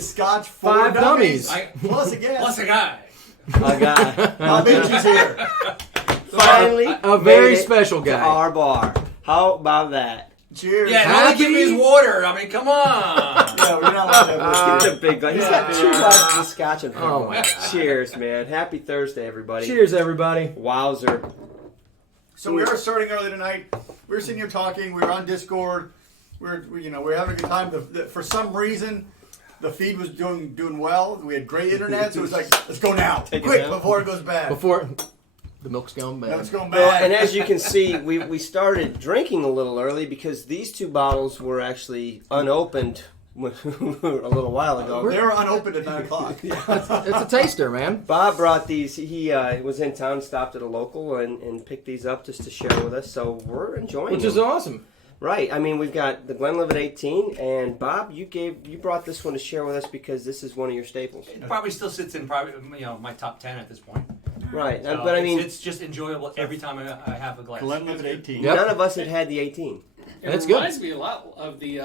Scotch, five dummies. Plus a guest. Plus a guy. A guy. Bob Benji's here. Finally, a very special guy. To our bar. How about that? Cheers. Yeah, don't give me his water. I mean, come on. Yeah, we're not allowed to have whiskey. He's a big guy. He's got 2 glasses of scotch in front of him. Oh, my God. Cheers, man. Happy Thursday, everybody. Cheers, everybody. Wowzer. So we were starting early tonight. We were sitting here talking. We were on Discord. We were having a good time. For some reason, the feed was doing well. We had great internet, so it was like, let's go now, quick, before it goes bad. Before the milk's going bad. Milk's going bad. Well, and as you can see, we started drinking a little early because these 2 bottles were actually unopened a little while ago. They were unopened at 9 o'clock. It's a taster, man. Bob brought these. He was in town, stopped at a local, and picked these up just to share with us. So we're enjoying Which them. is awesome. Right. I mean, we've got the Glenlivet 18, and Bob, you brought this one to share with us because this is one of your staples. It probably still sits in my top 10 at this point. Right. So but I mean, it's just enjoyable every time I have a glass. Glenlivet 18. Yep. none of us had the 18. That's It good. reminds me a lot of the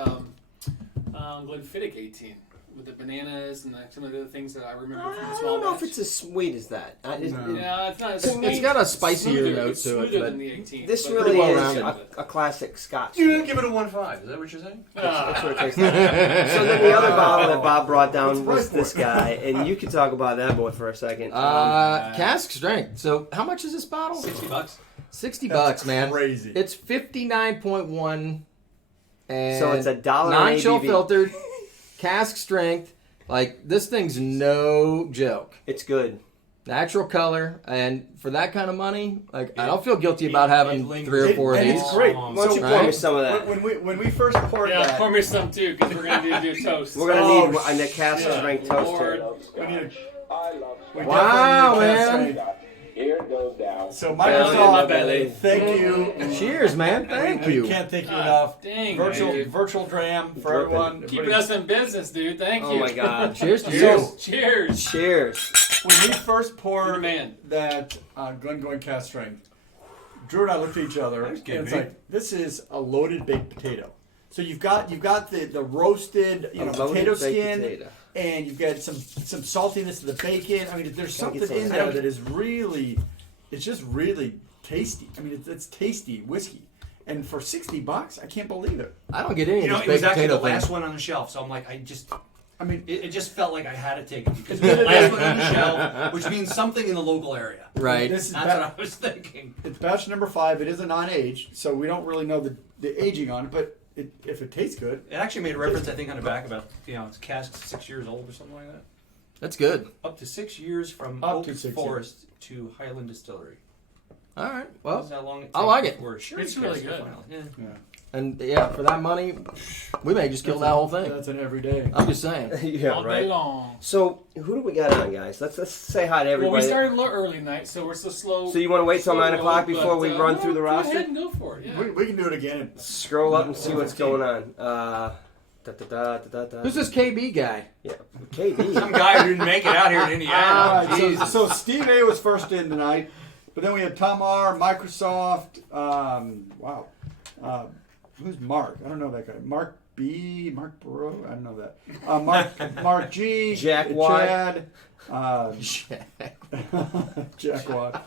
Glenfiddich 18 with the bananas and some of the other things that I remember from the I small don't know batch. if it's as sweet as that. No. Yeah, it's not as It's sweet. got a spicier Smoother. note It's to it, smoother but than the 18. This but really pretty is well-rounded. a classic Scotch. You give it a 1.5. Is that what you're saying? That's what it tastes like. So then the other bottle that Bob brought down was this guy, and you can talk about that boy for a second. Cask strength. So how much is this bottle? $60. $60, man. Crazy. It's 59.1, and So it's $1 non-chill ABV. filtered, cask strength. Like, this thing's no joke. It's good. Natural color, and for that kind of money, like, I don't feel guilty about having 3 or 4 of and these. it's great. Why don't you Right? pour me some of that? When we first poured Yeah, that, pour me some too, because we're going to do toast. We're going to need a cask shit. strength toast Lord. here. we need we Wow, definitely need a cast man. strength. Here it goes down. So Down in my Microsoft, belly. thank you. Cheers, man. Thank We you. can't thank you God enough. dang, virtual dude. virtual dram for Dripping. everyone. Keeping us in business, dude. Thank you. Oh my God. Cheers to Cheers. you. Cheers. Cheers. When we first You're poured the man. that Glengoyne cast strength, Drew and I looked at each other, and good, it's man. like, this is a loaded baked potato. So you've got the roasted A loaded potato baked skin, potato. and you've got some saltiness to the bacon. I mean, there's something get some in of there that. that is really, it's just really tasty. I mean, it's tasty whiskey, and for $60, I can't believe it. I don't get any You know, of it this was baked actually the potato last thing. one on the shelf, so I'm like, I mean, it just felt like I had to take it because it was the last one on the shelf, which means something in the local area. Right. this is That's what I was thinking. it's batch number 5. It is a non-age, so we don't really know the aging on it, but if it tastes good. It actually made a reference, I think, on the back about, it's cask 6 years old or something like that. That's good. Up to 6 years from Up oak to 6 forest to Highland Distillery. All right. That's Well, how long it I like takes it. for a sherry It's really cask to good. finally- Yeah. and yeah, for that money, we may just kill that whole thing. That's an everyday. I'm just saying. Yeah, All day right. long. So who do we got on, guys? Let's say hi to Well, everybody. we started a little early tonight, so we're so slow. So you want to wait till slow 9 o'clock roll, before we but, run through the Go roster? ahead and go for it. Yeah. We can do it again. Scroll up and see what's going on. Who's this KB guy? Yeah, KB. Some guy who didn't make it out here in Indiana. All right, Jesus. so Steve A was first in tonight, but then we had Tom R, Microsoft. Wow, who's Mark? I don't know that guy. Mark B, Mark Bro. I don't know that. Mark G, Jack Watt. Chad, Jack Watt,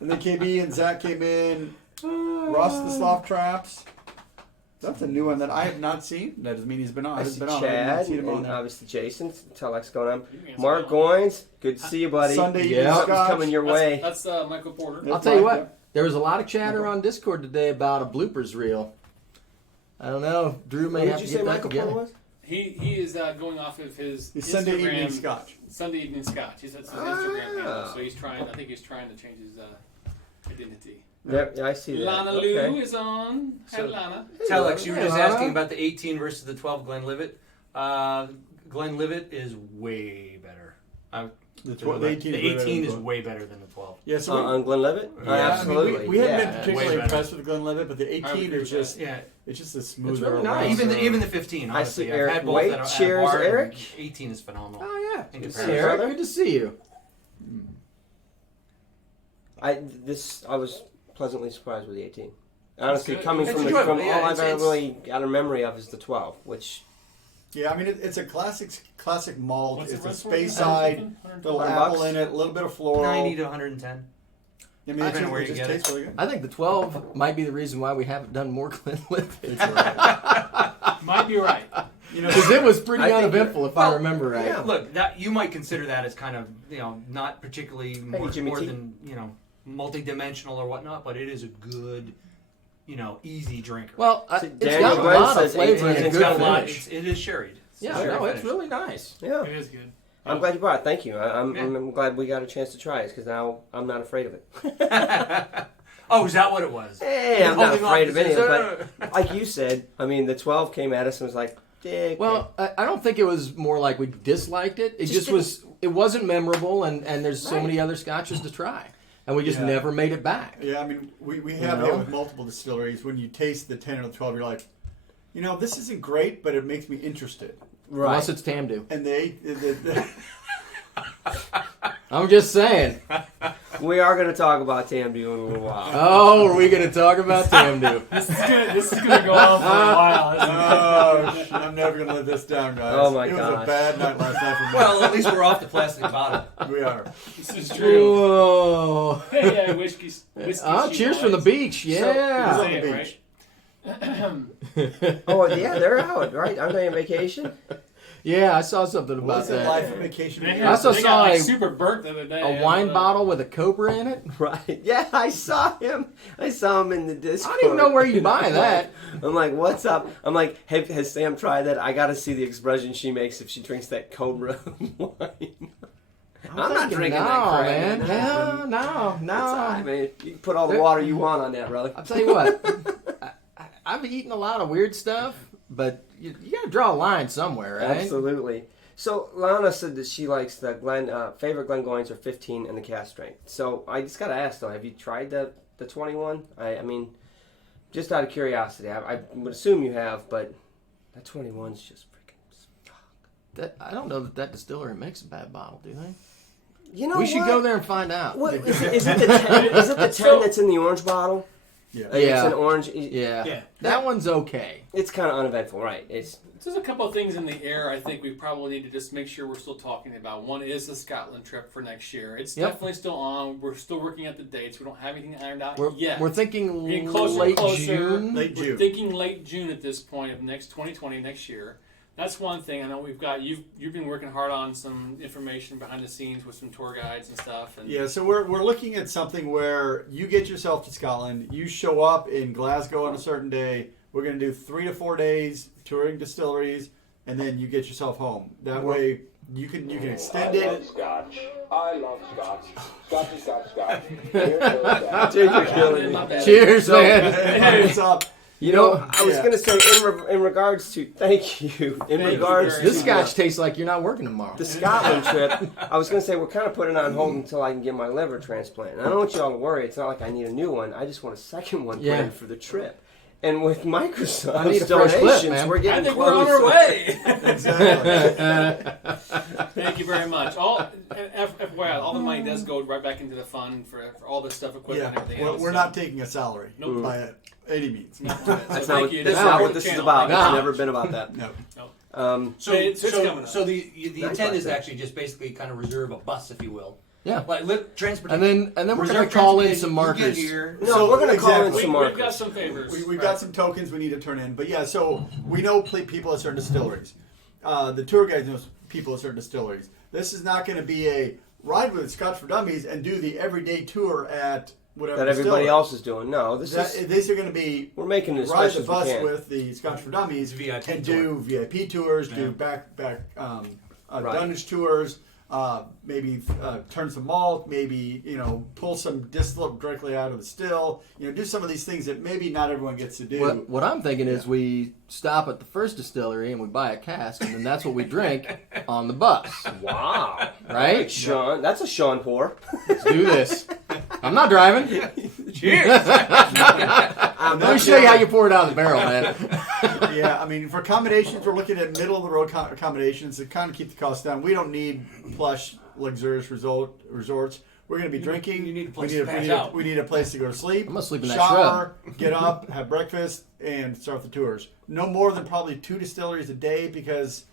and then KB and Zach came in. Russ the Soft Traps. That's a new one that I have not seen. That doesn't mean he's been on. I He's see been on. I have not Chad seen him on and there. obviously Jason. Tell Lex going on. You can answer Mark that one. Goins, good to see you, buddy. Sunday evening Yeah. Something's Scotch. coming your way. That's Michael Porter. That's I'll tell you right, what. There was a lot of chatter on Discord today about a bloopers reel. I don't know. Drew may What have did to you say get that Michael together. Porter was? He is going off of his It's Sunday Instagram, evening Scotch. Sunday evening Scotch. He's his Instagram handle, so he's trying. I think he's trying to change his identity. Yeah, I see that. Lana Okay. Lou is on. Hi, So- Lana. Telex, you were just Hey, Lana. asking about the 18 versus the 12 Glenlivet. Glenlivet is way better. The The 18 18 is better. way better than the 12. Yeah, so On Glenlivet? Yeah, I mean, Absolutely. we haven't yeah. been particularly Way better. impressed with the Glenlivet, but the I would 18 agree is with just Yeah, it's just a smoother. really nice. aroma. even the 15. I Honestly, see I've Eric had both White. at a Cheers, bar, and Eric. 18 is phenomenal. Oh yeah. In Good to see comparison. you, Eric. brother. Good to see you. I was pleasantly surprised with the 18. Honestly, good. coming It's from enjoyable. all Yeah, I've it's- ever it's- really got a memory of is the 12, which Yeah, I mean it's a classic malt. What's It's it a run for? space side, 100? little 100 apple bucks? in it, a little bit of floral. 90 to 110. I mean, it Depending just, where it you just get it. tastes really good. I think the 12 might be the reason why we haven't done more Glenlivet. It's really good. Might be right. You know, Because it was pretty I think uneventful, if I remember right. yeah. Look, that you might consider that as kind of not particularly more, Jimmy more T. than multi-dimensional or whatnot, but it is a good easy drinker. Well, See, it's Daniel got a Glenn lot of says flavor 18 and a it's good got a lot. finish. It is sherried. Yeah, Sherry no, it's finish. really nice. yeah. It is good. I'm glad you brought it. Thank you. I'm Yeah. glad we got a chance to try it because now I'm not afraid of it. Oh, is that what it was? Hey, I'm not Holding on afraid to of any of this- it. But like you said, I mean, the 12 came at us and was like, dick. Well, I don't think it was more like we disliked it. It just was. It wasn't memorable, and there's so Right. many other scotches to try, and we just Yeah. never made it back. yeah, I mean, we have know? that with multiple distilleries. When you taste the 10 or the 12, you're like, this isn't great, but it makes me interested. right. Unless it's Tamdu. And I'm just saying. We are going to talk about Tamdu in a little while. Oh, are we going to talk about Tamdu? This is gonna go on for a while. Isn't it? oh, shit, I'm never gonna let this down, guys. Oh, my it was gosh. a bad night last night for me. Well, at least we're off the plastic bottle. we are. This is true. Whoa. Yeah, whiskey. Oh, cheers from the beach. Yeah. So- Say it, the right? Oh, yeah, they're out, right? Aren't they on vacation? Yeah, I saw something about What's it that. life of vacation? They, They had, also they saw got like a- super burnt the other day. A wine bottle with a cobra in it? Right. Yeah, I saw him. I saw him in the Discord. I don't even know where you buy that. I'm like, what's up? I'm like, hey, has Sam tried that? I got to see the expression she makes if she drinks that Cobra wine. I'm not thinking, drinking no, that crap. man. Hell, no, It's all right, no. man. You can put all the water you want on that, brother. I'll tell you what. I've eaten a lot of weird stuff, but you got to draw a line somewhere, right? Absolutely. So Lana said that she likes the favorite Glengoynes are 15 and the cask strength. So I just got to ask though, have you tried the 21? I mean, just out of curiosity, I would assume you have, but that 21's just freaking. I don't know that distillery makes a bad bottle, do they? You know We should what? go there and find out. What is it? Is it the 10? Is it the 10 that's in the orange bottle? Yeah. It's an orange. Yeah. Yeah. That one's okay. It's kind of uneventful, right? It's There's a couple of things in the air I think we probably need to just make sure we're still talking about. One is the Scotland trip for next year. It's Yep. definitely still on. We're still working at the dates. We don't have anything ironed out We're, yet. we're thinking Getting closer and late closer. June. Late We're June. thinking late June at this point of next 2020, next year. That's one thing. I know we've got you've been working hard on some information behind the scenes with some tour guides and stuff. And Yeah, so we're looking at something where you get yourself to Scotland, you show up in Glasgow on a certain day. We're going to do 3 to 4 days touring distilleries, and then you get yourself home. That way you can extend I love it. Scotch. I love Scotch. Scotchy, Scotch, Scotch. Here's your Scotch. Dude, you're killing My me. bad. Cheers, man. Hey, what's up? You know, I was Yeah. going to say in regards to thank you in Thank you regards very to This scotch tastes like you're not working tomorrow. the Scotland trip. I was going to say we're kind of putting it on hold until I can get my liver transplant. And I don't want you all to worry. It's not like I need a new one. I just want a second one Yeah. put in for the trip. And with Microsoft's I need a fresh clip, donations, man. we're I getting think close. we're on our way. Exactly. Thank you very much. FYI, all the money does go right back into the fund for all this stuff, equipment, Yeah, and everything else. we're not taking a salary Nope. by any means. So That's thank not, you. that's This not is what the this is channel. about. Thank It's you. never been about that. No. No. So It's coming up. the Nice intent is like that. actually just basically kind of reserve a bus, if you will. Yeah. Like transportation. And then we're Reserve gonna call in transportation, some you markers. get here. No, we're gonna call in exactly. some We've markers. got some favors. We've got some tokens we need to turn in. But yeah, so we know people at certain distilleries. The tour guide knows people at certain distilleries. This is not going to be a ride with Scotch for Dummies and do the everyday tour at whatever That everybody distillery. else is doing. No, these These are going to be we're making it as ride special the as we bus can. with the Scotch for Dummies VIP and tour. do VIP tours, do back dunnage tours, maybe turn some malt, maybe pull some distillate directly out of the still. Do some of these things that maybe not everyone gets to do. What I'm thinking is we stop at the first distillery and we buy a cask, and then that's what we drink on the bus. Wow. Right? Sean, that's a Sean pour. Let's do this. I'm not driving. Cheers. Let me show you how you pour it out of the barrel, man. Yeah, I mean, for accommodations, we're looking at middle of the road accommodations to kind of keep the costs down. We don't need plush, luxurious resorts. We're going to be drinking. You need a place to pass out. We need a place to go to sleep. I'm gonna sleep in that shower, get up, have breakfast, and start the tours. No more than probably 2 distilleries a day because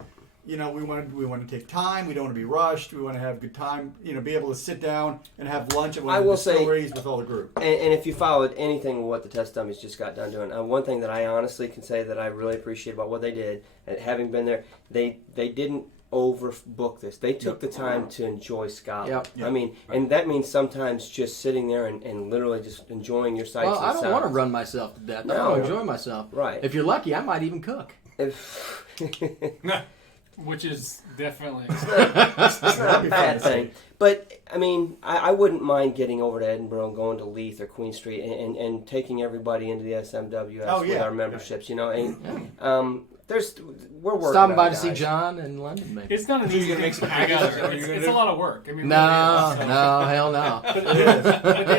we want to take time. We don't want to be rushed. We want to have a good time. Be able to sit down and have lunch at one of the distilleries with all the group. And if you followed anything with what the Test Dummies just got done doing, one thing that I honestly can say that I really appreciate about what they did, and having been there, they didn't overbook this. They took the time to enjoy Scotland. Yep. I mean, and that means sometimes just sitting there and literally just enjoying your sights. Well, and I don't sounds. want to run myself to death. I No. want to enjoy myself. Right. If you're lucky, I might even cook. Which is definitely. It's not a bad thing. But, I mean, I wouldn't mind getting over to Edinburgh and going to Leith or Queen Street and taking everybody into the SMWS with our memberships, and we're working Stopping on by it, to see guys. John in London, maybe. It's not an easy thing to hang out there. It's a lot of work. I mean, No, hell no.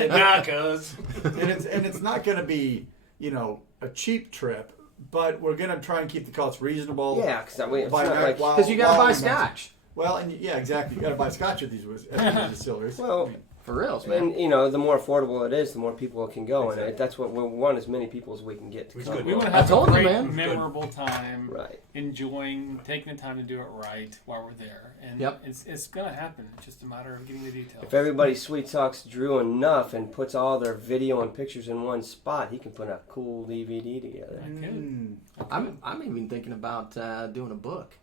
Nah, cuz. and it's not going to be a cheap trip, but we're going to try and keep the costs reasonable. Yeah, because it's Buy not back like... while- Because you got to while buy we scotch. Well, and yeah, exactly. You got to buy scotch at these distilleries. Well, For reals, man. and, the more affordable it is, the more people can go. Exactly. And that's what we want, as many people as we can get to come. We want to have I told a you, great, man. memorable time, Right. enjoying, taking the time to do it right while we're there. And Yep. it's going to happen. It's just a matter of getting the details. If everybody sweet talks Drew enough and puts all their video and pictures in one spot, he can put a cool DVD together. I'm even thinking about doing a book.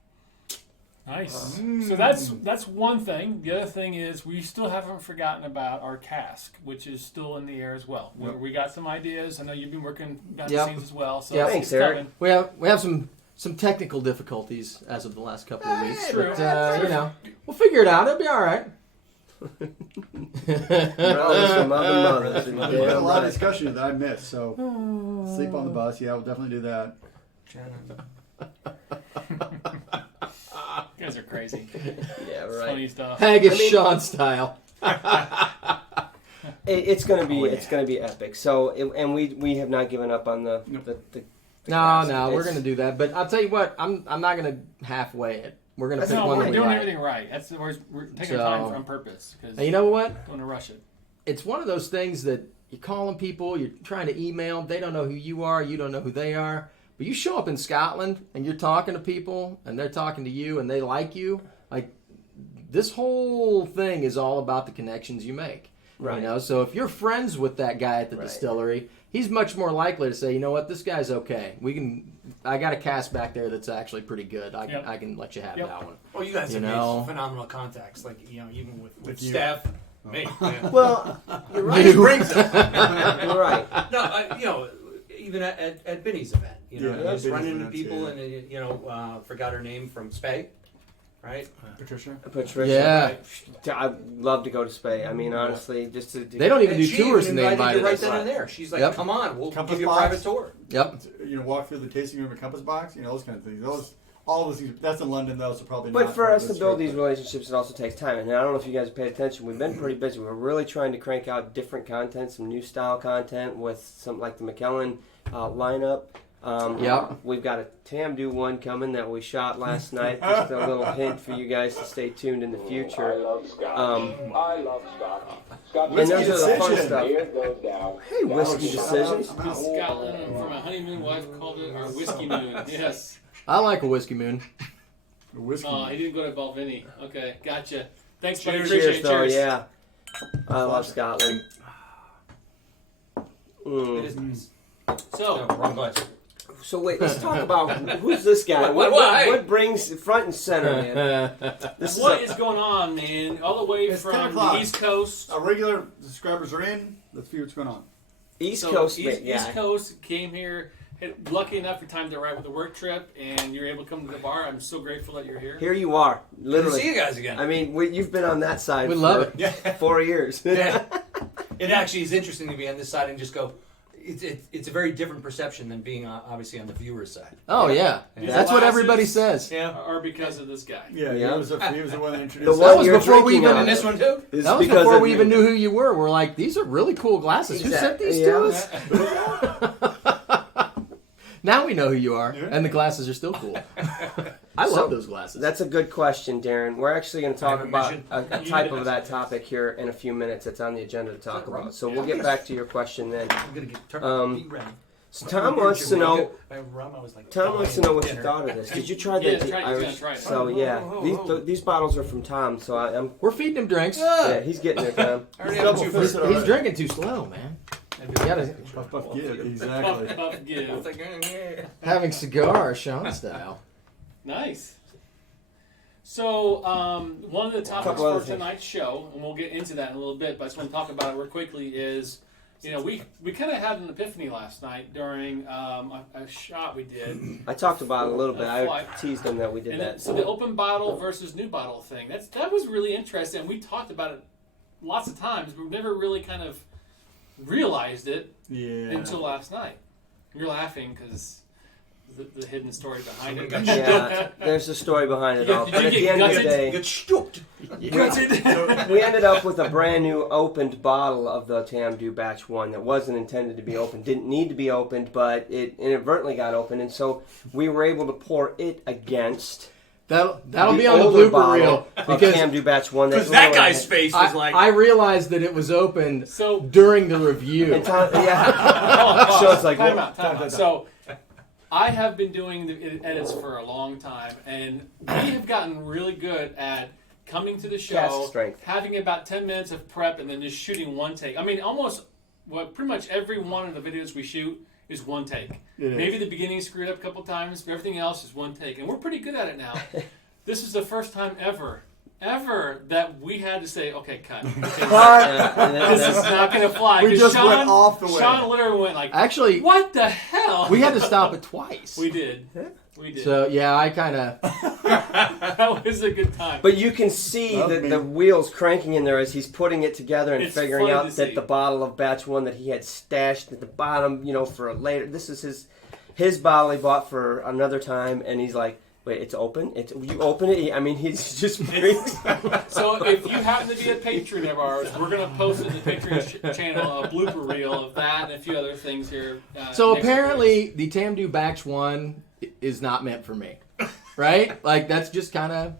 Nice. So that's one thing. The other thing is we still haven't forgotten about our cask, which is still in the air as well. We got some ideas. I know you've been working behind the scenes as well. So Thanks, it's Eric. coming. We have some technical difficulties as of the last couple of weeks. True. But, we'll figure it out. It'll be all right. Brothers from other mothers. We had a lot of discussion that I missed, so sleep on the bus. Yeah, we'll definitely do that. You guys are crazy. Yeah, It's right. funny stuff. Haggis Sean style. It's gonna be epic. So and we have not given up on the cast. No, we're It's- gonna do that. But I'll tell you what, I'm not gonna halfway it. We're gonna pick No, one we're that we doing like. everything right. We're taking So- time on purpose because And you know what? don't want to rush it. It's one of those things that you're calling people, you're trying to email, they don't know who you are, you don't know who they are. But you show up in Scotland and you're talking to people and they're talking to you and they like you. Like, this whole thing is all about the connections you make. Right. So if you're friends with that guy at the distillery, he's much more likely to say, you know what, this guy's okay. I got a cask back there that's actually pretty good. I can let you have that one. Oh, you guys have know? made phenomenal contacts. Like even with you. staff. Me. Yeah. Well, you're right. He brings us. You're right. No, even at Benny's event, you just run Benny's into events, people and forgot her name from Spey, right? Patricia? Patricia. Yeah. I'd love to go to Spain. I mean, honestly, just to They don't even And do she tours even and they invited invited you right us. then and there. She's like, Yep. "Come on, we'll Compass give you a box? private tour." Yep. Walk through the tasting room at Compass Box, those kind of things. All those things. That's in London, though, so probably But not for part us of to this build trip. these relationships, it also takes time. And I don't know if you guys paid attention. We've been pretty busy. We're really trying to crank out different content, some new style content with some like the McKellen lineup. We've got a Tamdu one coming that we shot last night. Just a little hint for you guys to stay tuned in the I future. love Scotch. I love Scotch. Scotch And those are the fun Decision. stuff. Here goes down. Hey, Whiskey Decisions. In Scotland, from my honeymoon wife called it our whiskey moon. Yes. I like a whiskey moon. Whiskey. Oh, he didn't go to Balvenie. Okay, gotcha. Thanks, buddy. Cheers, Appreciate it. though. Cheers. Yeah. I love Scotland. It is nice. So, No, wrong glass. So wait, let's talk about who's this guy? What brings front and center, man? This what is going on, man? All the way It's 10 from o'clock. the East Coast. Our regular subscribers are in. Let's see what's going on. East So, Coast, East Coast came here. Lucky enough, you timed it right with the work trip, and you're able to come to the bar. I'm so grateful that you're here. Here you are, Good to literally. see you guys again. I mean, you've been on that side. We for love it. Yeah. 4 years. Yeah. It actually is interesting to be on this side and just go. It's a very different perception than being obviously on the viewer's side. Oh yeah, Yeah. that's what Glasses everybody says. Yeah. Or because of this guy. Yeah, Yeah. He was the one that introduced The us. one That was you're before we drinking even- out And of this one too. is That was because before of we you. even knew who you were. We're like, these are really cool glasses. Who sent these Yeah. to us? Now we know who you are, Yeah. and the glasses are still cool. I So, love those glasses. That's a good question, Darren. We're actually going to talk have a about mission. a You type need of to that ask topic here in a few minutes. That's on the agenda to talk that rum? about. So we'll get back to your question then. I'm gonna get be ready. So Tom wants to know. Rum, I was like, Tom wants to know what you dinner. thought of this. Did you try Yeah, the try it. He's Irish? gonna try it. So yeah, these bottles are from Tom. So I'm We're feeding him drinks. yeah, he's getting it, Tom. I already have two Double first. fisted He's already. drinking too slow, man. You gotta Puff, puff, yeah, Puff, exactly. puff, give. having cigar Sean style. Nice. So, one of the topics Couple other for things. tonight's show, and we'll get into that in a little bit, but I just want to talk about it real quickly, is, we kind of had an epiphany last night during a shot we did. I talked about it a little bit. I Fly. teased him that we did And that. so the open bottle versus new bottle thing, that was really interesting, and we talked about it lots of times, but we never really kind of realized it Yeah. until last night. You're laughing because the hidden story behind it. Yeah, there's a story behind it all. Did But you at get the end of the gutted? day, Get stooped. we ended up with a brand new opened bottle of the Tamdu Batch 1 that wasn't intended to be opened, didn't need to be opened, but it inadvertently got opened, and so we were able to pour it against That'll be on the older blooper bottle reel of because Tamdu Batch 1. Because that guy's face was like. I realized that it was open So, during the review. And Tom, yeah. So it's like, time well, out, time out. So, I have been doing the edits for a long time, and we have gotten really good at coming to the Cast show, strength. having about 10 minutes of prep, and then just shooting one take. I mean, pretty much every one of the videos we shoot is one take. It is. Maybe the beginning screwed up a couple times, but everything else is one take, and we're pretty good at it now. This is the first time ever that we had to say, okay, cut. This is not going to fly. We 'Cause just Sean, went off the way. Sean literally went like, Actually, what the hell? we had to stop it twice. We did. We did. So yeah, I kind of That was a good time. But you can see Love me. the wheels cranking in there as he's putting it together and It's figuring fun out to that see. the bottle of Batch 1 that he had stashed at the bottom, for later. This is his bottle he bought for another time, and he's like, wait, it's open? You open it? I mean, he's just... So if you happen to be a patron of ours, we're going to post in the Patreon channel a blooper reel of that and a few other things here. So next apparently, the Tamdu Batch 1 is not meant for me, right? Like that's just kind of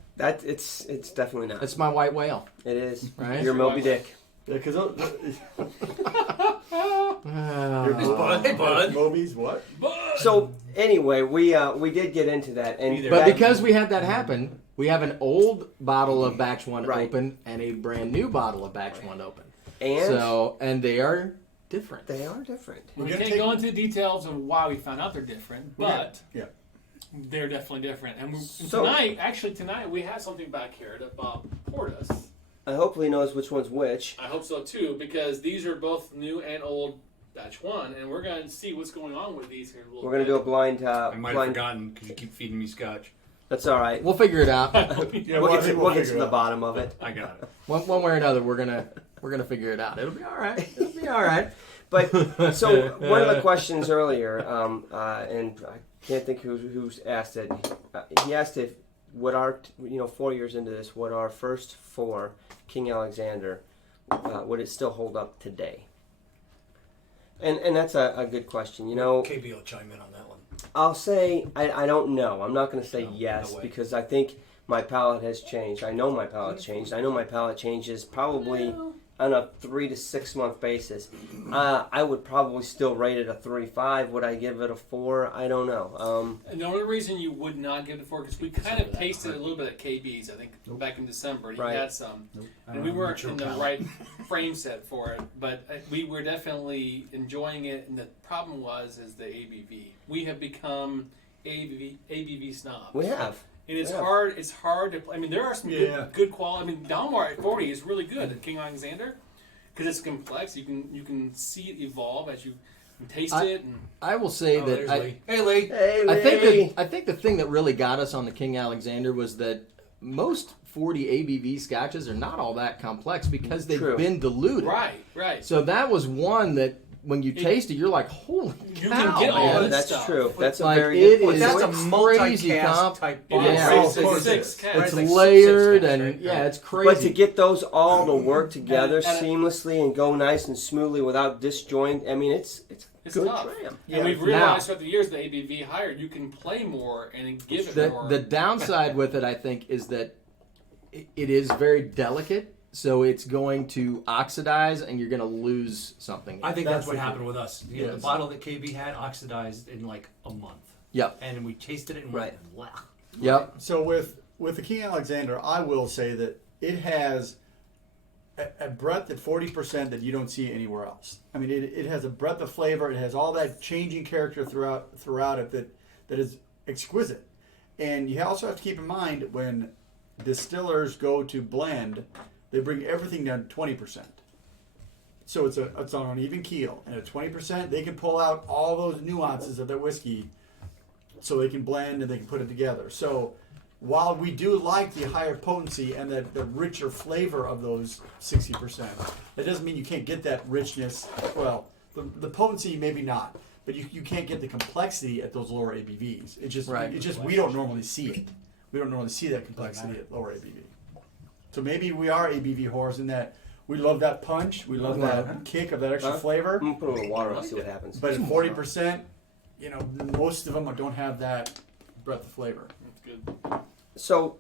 It's definitely not. that's my white whale, It is. right? You're Moby Dick. Yeah, because Hey, bud. Moby's what? week. But So anyway, we did get into that, and Either. But that- because we had that happen, we have an old bottle of Batch 1 Right. open and a brand new bottle of Batch 1 open. and And they are different. they are different. we We're can't gonna take- go into the details of why we found out they're different, but Yeah. they're definitely different. And So- tonight, we have something back here that Bob poured us. I hopefully knows which one's which. I hope so too, because these are both new and old Batch 1, and we're going to see what's going on with these here. A little We're gonna bit. do a blind. I might have blind. forgotten because you keep feeding me scotch. That's all right. We'll figure it out. Yeah, We'll get to, we'll we'll get to figure it the out. bottom of it. I got it. One way or another, we're gonna figure it out. It'll be all right. It'll be all right. But so one of the questions earlier, and I can't think who's asked it. He asked if would our 4 years into this, would our first 4 King Alexander would it still hold up today? And that's a good question. KB will chime in on that one. I'll say I don't know. I'm not going to say No, yes no way. because I think my palate has changed. I know my palate's changed. I know my palate changes probably on a 3 to 6 month basis. I would probably still rate it a 3.5. Would I give it a 4? I don't know. And the only reason you would not give it 4 because we kind of tasted a little bit at KB's, I think, back in December. And Right. he had some, and we weren't in the right frame set for it, but we were definitely enjoying it. And the problem is the ABV. We have become ABV snobs. We have. And it's Yeah. hard. It's hard to. I mean, there are some Yeah. good quality. I mean, Dalmar at 40 is really good at King Alexander because it's complex. You can see it evolve as you taste it. And I will say Oh, that there's I, Lee. Hey, Lee. Hey, I think the thing that really got us on the King Alexander was that most 40 ABV scotches are not all that complex because they've True. been diluted. right. So that was one that when you taste it, you're like, holy You cow, can get all man. this That's stuff. true. That's a Like, very it good point. is That's a crazy multi-cast comp. type. It is. Yeah. Oh, It's of course six it is. cats. It's Right, layered six cats, and right? yeah, it's crazy. But to get those all to work together And- seamlessly and go nice and smoothly without disjoint, I mean, it's It's good tough. dram. And we've Now- realized throughout the years the ABV higher, you can play more and give it more. The downside with it, I think, is that it is very delicate, so it's going to oxidize, and you're going to lose something. I think That's that's what the happened thing. with us. You know, the Yes. bottle that KB had oxidized in like a month. Yep. And we tasted it and Right. went, wow. Yep. So with the King Alexander, I will say that it has a breadth at 40% that you don't see anywhere else. I mean, it has a breadth of flavor. It has all that changing character throughout it that is exquisite. And you also have to keep in mind when distillers go to blend, they bring everything down to 20%. So it's on an even keel, and at 20%, they can pull out all those nuances of their whiskey, so they can blend and they can put it together. So while we do like the higher potency and the richer flavor of those 60%, that doesn't mean you can't get that richness. Well, the potency maybe not, but you can't get the complexity at those lower ABVs. It's just we don't normally see it. We don't normally see that complexity at lower ABV. So maybe we are ABV whores in that we love that punch, we love that kick of that extra flavor. I'm gonna put a little water on and see what happens. But at 40%, most of them don't have that breadth of flavor. That's good. So,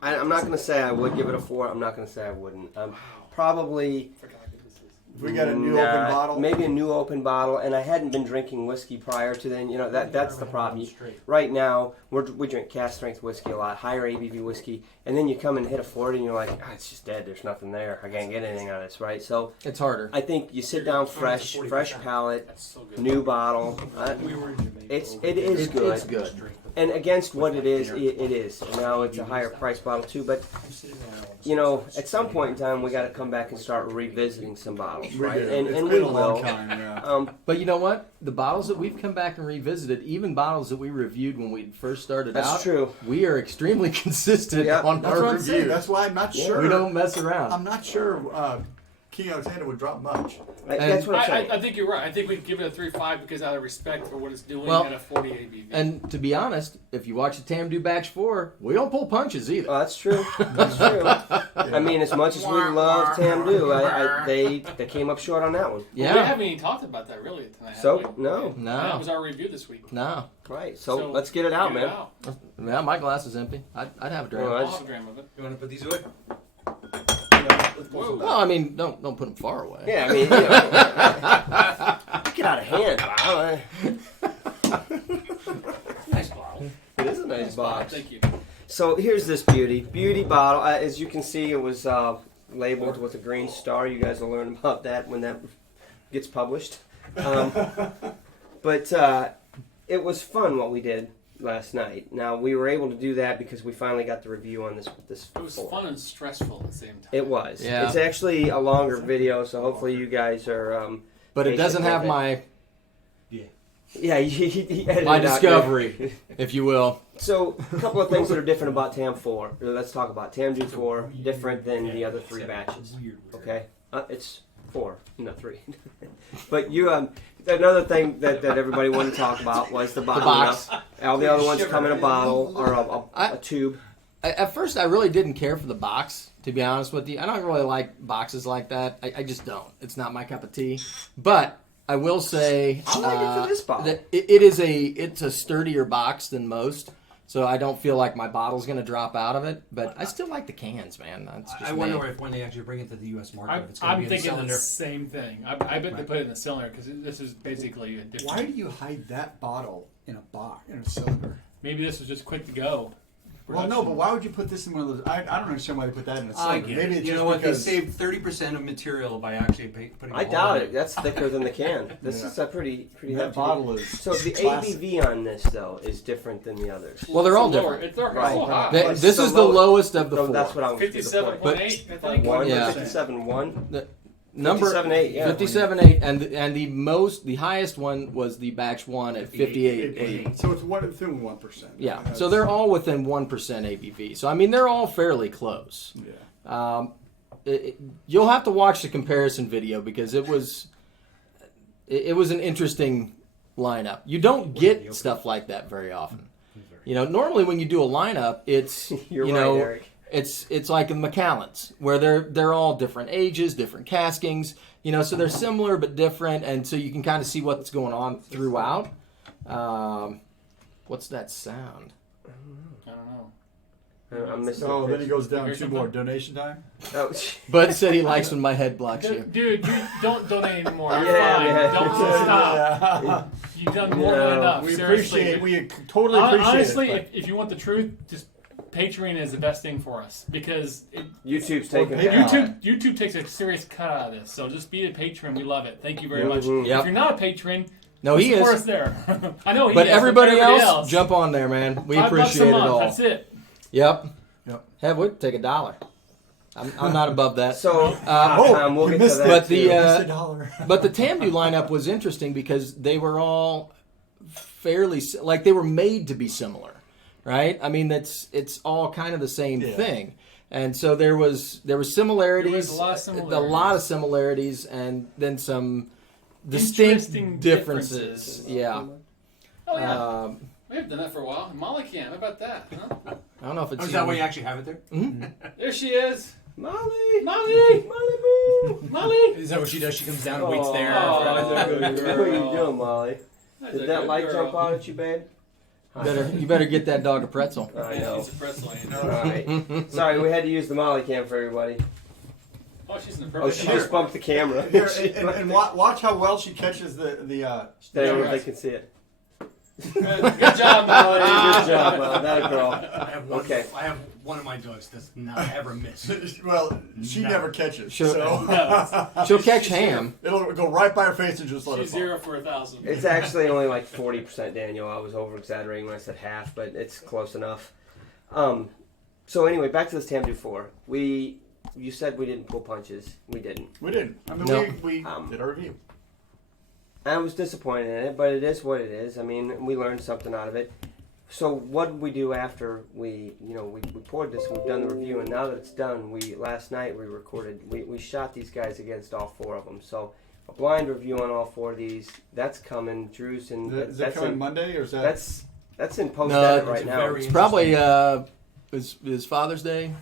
I'm not going to say I would give it a 4. I'm not going to say I wouldn't. Probably Forgot who this is. If we got a new open bottle. maybe a new open bottle, and I hadn't been drinking whiskey prior to then. That's the problem. Right now, we drink cask strength whiskey a lot, higher ABV whiskey, and then you come and hit a 40, and you're like, it's just dead. There's nothing there. I can't get anything out of this, right? So It's harder. I think you sit down fresh palate, That's so good. new bottle. We were in Jamaica. It is good. It's good. And against what it is, it is. And now it's a higher price bottle too, but at some point in time, we got to come back and start revisiting some bottles, right? And It's we been a long will. time, yeah. But you know what? The bottles that we've come back and revisited, even bottles that we reviewed when we first started out, That's true. we are extremely consistent Yeah, on That's our what I'm saying. reviews. That's why I'm not sure. We don't mess around. I'm not sure King Alexander would drop much. That's what I'm saying. I think you're right. I think we'd give it a 3.5 because out of respect for what it's doing Well, at a 40 ABV. And to be honest, if you watch the Tamdu Batch 4, we don't pull punches either. Oh, that's true. That's true. I mean, as much as we love Tamdu, they came up short on that one. We Yeah. haven't even talked about that really tonight. So, have we? no. That No. was our review this week. No. Right. So let's get it out, get it man. out. Yeah, my glass is empty. I'd have a drink. Well, I'll have a gram of it. You want to put these away? Whoa. Well, I mean, don't put them far away. Yeah, I mean, get out of hand. Nice bottle. It is a nice box. Thank you. So here's this beauty bottle. As you can see, it was labeled with a green star. You guys will learn about that when that gets published. But it was fun what we did last night. Now we were able to do that because we finally got the review on this. It was fun and stressful at the same time. It was. Yeah. It's actually a longer video, so hopefully you guys are. But it doesn't have my Yeah, he edited my it out. discovery, if you will. So, a couple of things that are different about TAM 4. Let's talk about TAM 4, different than the other 3 batches. Okay? It's 4, not 3. But another thing that everybody wanted to talk about was the bottle. box. All the other ones come in a bottle or a tube. At first, I really didn't care for the box, to be honest with you. I don't really like boxes like that. I just don't. It's not my cup of tea. But I will say I like it for this bottle. that it's a sturdier box than most. So I don't feel like my bottle's going to drop out of it. But I still like the cans, man. That's just I me. wonder if when they actually bring it to the U.S. market, if it's going to I'm be in a thinking cylinder. the same thing. I bet they put it in the cylinder because this is basically a different. Why do you hide that bottle in a box, in a cylinder? Maybe this was just quick to go. Well, no, but why would you put this in one of those? I don't understand why they put that in a I cylinder. get Maybe it. it's You just know what? They because saved 30% of material by actually putting. I a hole doubt in it. That's thicker than the can. This Yeah. is a pretty that hefty. bottle is So the classic. ABV on this though is different than the others. Well, they're all lower. different. They're Right. all high. They- But this so is the low- lowest of the So four. that's what I was to the point. 57.8, I think. One, Yeah. 57.1. Number 57.8, yeah. 57.8, and the highest one was the batch one at 58.8. So it's within 1%. Yeah, That's- so they're all within 1% ABV. So I mean, they're all fairly close. Yeah. You'll have to watch the comparison video because it was an interesting lineup. You don't get stuff like that very often. You know, normally when you do a lineup, it's You're you right, know, Eric. it's like in Macallans where they're all different ages, different caskings. You know, so they're similar but different, and so you can kind of see what's going on throughout. What's that sound? I don't know. I'm missing. So a then he pitch. goes down Here's 2 more. Donation time? Oh, Bud said he likes when my head blocks you. Dude, you don't donate anymore. You're Yeah, fine. man. Don't stop. You've done more than enough. We Seriously. appreciate. We totally appreciate Honestly, it. if you want the truth, just Patreon is the best thing for us because YouTube's taking Well, it. YouTube takes a serious cut out of this. So just be a patron. We love it. Thank you very much. Mhm. Yep. If you're not a patron, No, he support is. us there. I know he But is. everybody else, jump on there, man. We $5 appreciate a it month. all. That's it. Yep. Yep. Heck, we'd take $1. I'm not above that. So, we'll you get missed to it. that But the, too. Missed $1. But the Tamdu lineup was interesting because they were all fairly like they were made to be similar, right? I mean, it's all kind of the same Yeah. thing, and so there was similarities, There was a lot of similarities. and then some Interesting distinct differences. Yeah. Oh yeah, Um, we haven't done that for a while. Molly can. How about that? Huh? I don't know if it's Oh, is that why you actually have it there? There she is, Molly. Molly. Molly. Is that what she does? She comes down and waits there. Oh, That's a good girl. girl. What are you doing, Molly? That's a Did that good light girl. jump out at you, babe? you better get that dog a pretzel. I Yeah, know. she's a pretzel, you know. All right. Sorry, we had to use the Molly cam for everybody. Oh, she's in the Oh, perfect. she just bumped the camera. Here, and watch how well she catches the They can see it. Good job, Molly. Good job, Molly. That a girl. Okay. I have one of my dogs does not ever miss. well, she No. never catches. Sure. So She'll catch ham. it'll go right by her face and just let She's it fall. 0 for 1,000. It's actually only like 40%, Daniel. I was over exaggerating when I said half, but it's close enough. So anyway, back to this Tamdu 4. You said we didn't pull punches. We didn't. We didn't. I mean, No. we did a review. I was disappointed in it, but it is what it is. I mean, we learned something out of it. So what did we do after we poured this? We've done the review, and now that it's done, last night we recorded. We shot these guys against all 4 of them. So a blind review on all 4 of these. That's coming. Drew's and Is that coming Monday or is that? that's in post No, edit it's right now. very- It's probably is Father's Day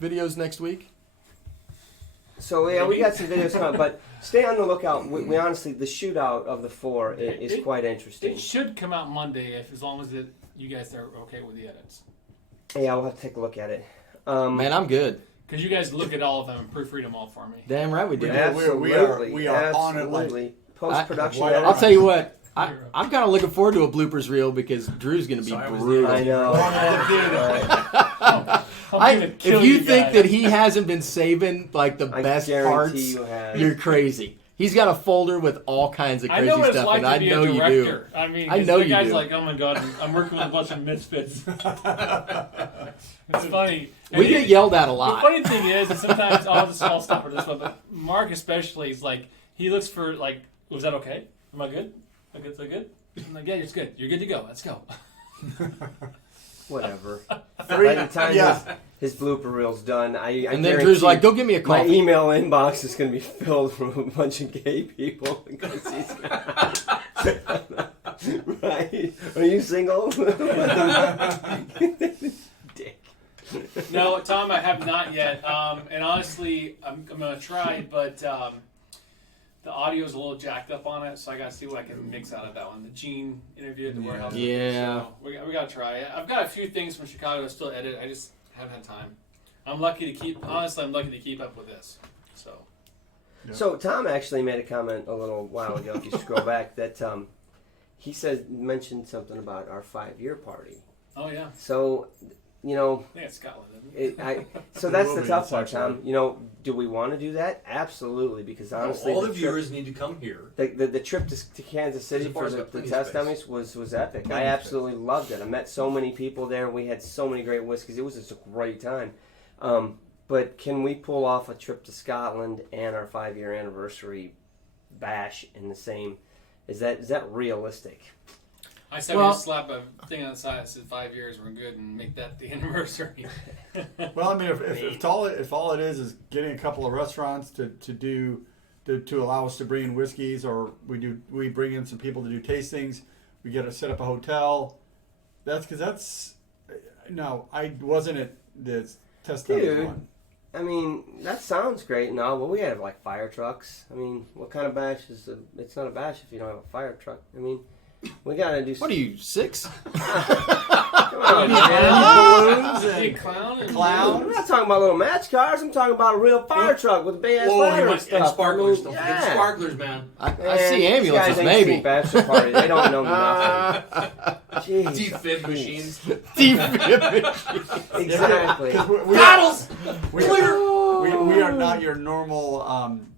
videos next week. So yeah, we got some videos coming, but stay on the lookout. We honestly, the shootout of the 4 is quite interesting. It should come out Monday as long as you guys are okay with the edits. Yeah, we'll have to take a look at it. Man, I'm good. Because you guys look at all of them and proofread them all for me. Damn right we do. Yeah. we are on it like- Absolutely. Post production. I- I'll tell you what. I'm kind of looking forward to a bloopers reel because Drew's going to be So I was brutal. I know. I'm gonna kill If you think guys. that he hasn't been saving like the I best guarantee parts, you have. you're crazy. He's got a folder with all kinds of I crazy know what it's stuff, like and to I be know a you do. director. I mean, I know the you guy's do. like, oh my god, I'm working with a bunch of misfits. It's funny. And We get yelled at a The lot. funny thing is, that sometimes I'll stop for this one, but Mark especially is like, he looks for like, was that okay? Am I good? Am I good? Is that good? I'm like, yeah, it's good. You're good to go. Let's go. Whatever. By the time Yeah. his blooper reel's done, I And then guarantee Drew's like, "Go give me a my coffee." email inbox is going to be filled with a bunch of gay people because he's right. Are you single? Dick. No, Tom, I have not yet. And honestly, I'm going to try, but the audio's a little jacked up on it, so I got to see what I can mix out of that one. The Gene interview at the warehouse. Yeah. So we got to try it. I've got a few things from Chicago to still edit. I just haven't had time. I'm lucky to keep up with this. So. So Tom actually made a comment a little while ago. If you scroll back, that mentioned something about our 5-year party. Oh yeah. So know, I think it's Scotland, isn't it? so that's will the be, tough it's part, actually- Tom. You know, do we want to do that? Absolutely, because honestly, all the trip- viewers need to come here. the trip to Kansas City As far for as the got plenty of test space. dummies was epic. I absolutely loved it. I met so many people there. We had so many great whiskeys. It was just a great time. But can we pull off a trip to Scotland and our 5-year anniversary bash in the same? Is that realistic? I said we just slap a thing on the side that says 5 years, we're good, and make that the anniversary. Well, I mean, if all it is getting a couple of restaurants to allow us to bring in whiskeys, or we bring in some people to do tastings, we get to set up a hotel. No, I wasn't at the test dummies one. I mean, that sounds great and all, but we have like fire trucks. I mean, what kind of bash is it's not a bash if you don't have a fire truck. I mean, we gotta do. What are you, 6? Come on, man. Balloons Big and clown and I'm not talking about little match cars. I'm talking about a real fire truck with a big ass fire and stuff. And sparklers. I Don't mean, forget the sparklers, man. I Man, see these ambulances, guys ain't maybe. seen bachelor party. They don't know nothing. Jeez, Defib jeez. machines. Exactly. Battles! We are not your normal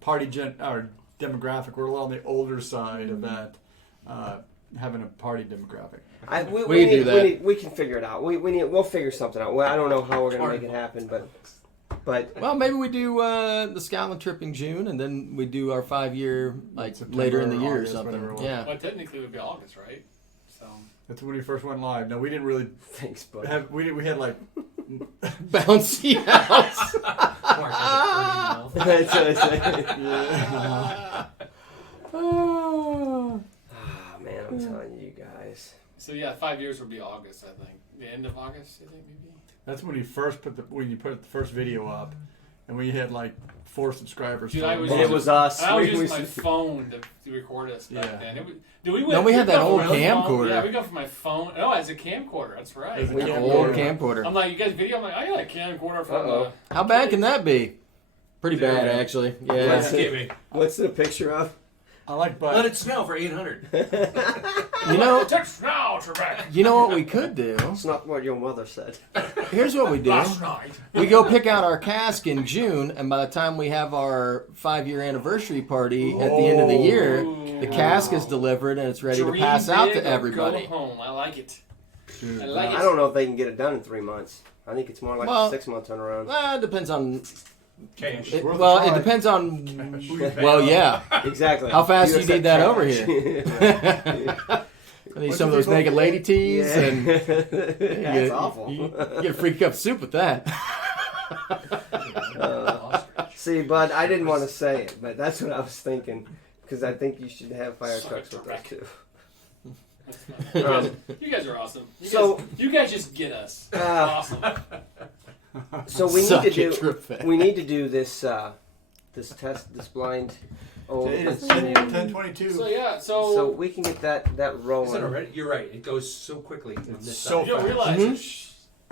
party or demographic. We're a little on the older side of that, having a party demographic. We can figure it out. We'll figure something out. Well, I don't know how we're gonna make it happen, but Well, maybe we do the Scotland trip in June, and then we do our 5-year September later in the or year August, or something. whatever it was. Yeah. Well, technically it would be August, right? So That's when we first went live. No, we didn't really thanks, bud. have. We had like Bouncy house. Mark has a pretty mouth. That's what I say. Oh. Ah, man, I'm telling you guys. So yeah, 5 years would be August, I think. The end of August, I think maybe. that's when you first put the first video up, and we had like 4 subscribers. Dude, from I was And it was us. I was We- using we- my phone to record us back Yeah. then. We No, we had that go old from my phone- camcorder. Yeah, we go from my phone. Oh, as a camcorder. That's right. As a Old camcorder. camcorder. I'm like, you guys video? I'm like, I got a camcorder from Uh-oh. How bad can that be? Pretty bad, actually. Yeah. Let's Give me. What's the picture of? I like, Let but it snow for 800. You know, Text now, Trebek. you know what we could do? It's not what your mother said. Here's what we do. Last night. We go pick out our cask in June, and by the time we have our 5-year anniversary party at the end of the year, the cask is delivered and it's ready to Dream pass out big to or everybody. Go home. I like it. dude, I like I don't know if they can get it done in 3 months. I think it's more like Well, a 6-month turnaround. Well, it depends on. Cash. It, Worth a well, it try. depends on. Cash. Well, yeah. Exactly. How fast do you accept need that cash. over here? I need some of those naked lady tees, Yeah. and That's you, awful. You get a free cup of soup with that. See, bud, I didn't want to say it, but that's what I was thinking. Because I think you should have fire trucks with us, too. You guys are awesome. You guys just get us. Ah. Awesome. So we Suck need to it, do. Trip Fest. We need to do this. This test. This blind. Oh, it's this new- 10:22. So yeah, So we can get that Is it rolling. already? You're right. It goes so quickly on It's this so side. you don't realize Mhm.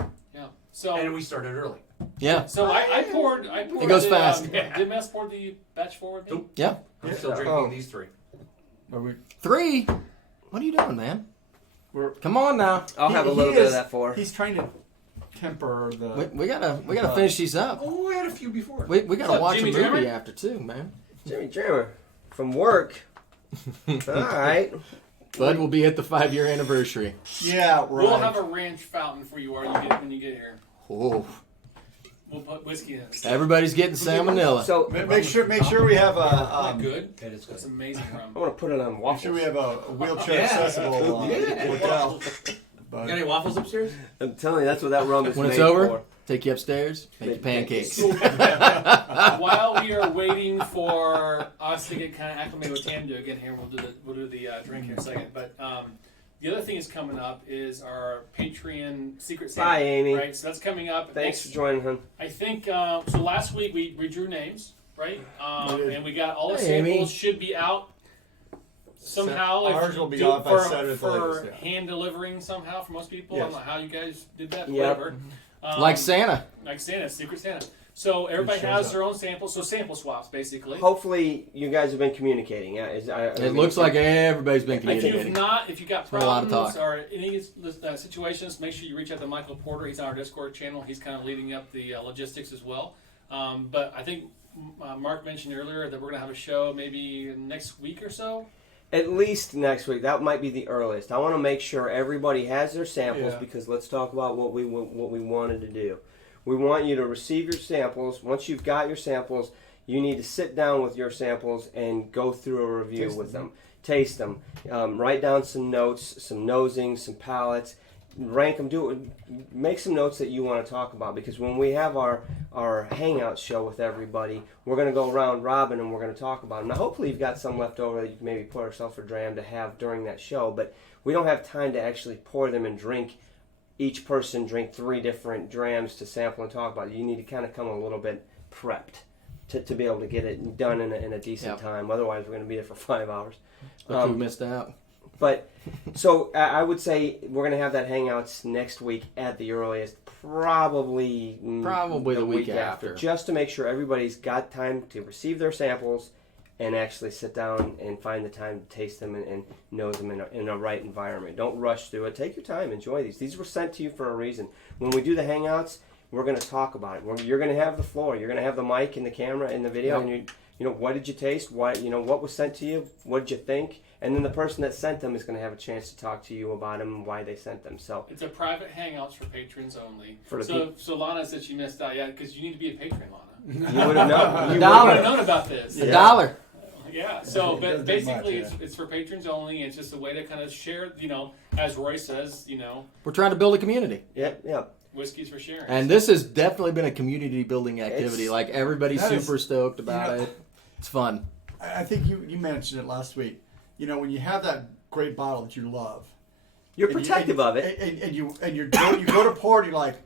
it. Yeah. So And we started early. Yeah. So I poured. It goes fast. Did Mass pour the batch forward? Nope. Yeah. I'm still Yeah. drinking Oh. these 3. Are we? 3. What are you doing, man? We're. Come on now. I'll have a he little bit is- of that for. He's trying to temper the. We gotta finish these up. Oh, I had a few before. We gotta What's up, watch Jimmy a movie Dreamer? after too, man. Jimmy Dreamer from work. All right. Bud will be at the 5-year anniversary. Yeah, right. We'll have a ranch fountain for you when you get here. Oh, We'll put whiskey in it. everybody's getting salmonella. So Make sure we have Isn't a. that good? It is good. That's amazing I rum. want to put it on Make waffles. sure we have a wheelchair Yeah. accessible Yeah. hotel. Got any waffles upstairs? I'm telling you, that's what that rum is When made it's over, for. take you upstairs, make you pancakes. While we are waiting for us to get kind of acclimated with Tam to again here, we'll do the drink here in a second. But the other thing is coming up is our Patreon Secret Santa. Bye, Amy. Right, so that's coming up. Thanks for joining, hon. I think so. Last week we drew names, right? We did. And we got all the Hey, Amy. samples should be out somehow. Ours if will be do- out by for, Saturday at the for latest, yeah. hand delivering somehow for most people. I Yes. don't know how you guys did that. Yep. Whatever. Like Santa. Like Santa, Secret Santa. So everybody shows has up. their own samples. So sample swaps, basically. Hopefully, you guys have been communicating. Yeah, It looks like everybody's been If you've communicating. not, if you got Been a lot of problems talk. or any situations, make sure you reach out to Michael Porter. He's on our Discord channel. He's kind of leading up the logistics as well. But I think Mark mentioned earlier that we're going to have a show maybe next week or so. At least next week. That might be the earliest. I want to make sure everybody has their samples Yeah. because let's talk about what we wanted to do. We want you to receive your samples. Once you've got your samples, you need to sit down with your samples and go through a review with them. Taste them. Write down some notes, some nosings, some palates. Rank them. Make some notes that you want to talk about because when we have our hangout show with everybody, we're going to go round robin and we're going to talk about them. Now, hopefully, you've got some left over that you can maybe pour yourself for dram to have during that show. But we don't have time to actually pour them and drink. Each person drink 3 different drams to sample and talk about it. You need to kind of come a little bit prepped to be able to get it done in a decent time. Otherwise, we're going to be there for 5 hours. But we missed out. But so I would say we're going to have that hangouts next week at the earliest, probably the week after, just to make sure everybody's got time to receive their samples and actually sit down and find the time to taste them and nose them in a right environment. Don't rush through it. Take your time. Enjoy these. These were sent to you for a reason. When we do the hangouts, we're going to talk about it. You're going to have the floor. You're going to have the mic and the camera and the video. Yep. And you know, what did you taste? What was sent to you? What did you think? And then the person that sent them is going to have a chance to talk to you about them and why they sent them. So It's a private hangouts for patrons only. For the So Lana said she missed out. Yeah, because you need to be a patron, Lana. you would have known. You I Dollar. would have known about this. $1. $1. Yeah, so It but doesn't take basically much, it's for patrons only. It's just a way to kind of share, as Roy says, We're trying to build a community. Yep. whiskey's for sharing. And this has definitely been a community building activity. It's- Like everybody's That is- super stoked about it. It's fun. I think you mentioned it last week. When you have that great bottle that you love, You're and protective of it. and you go to pour, and you're like,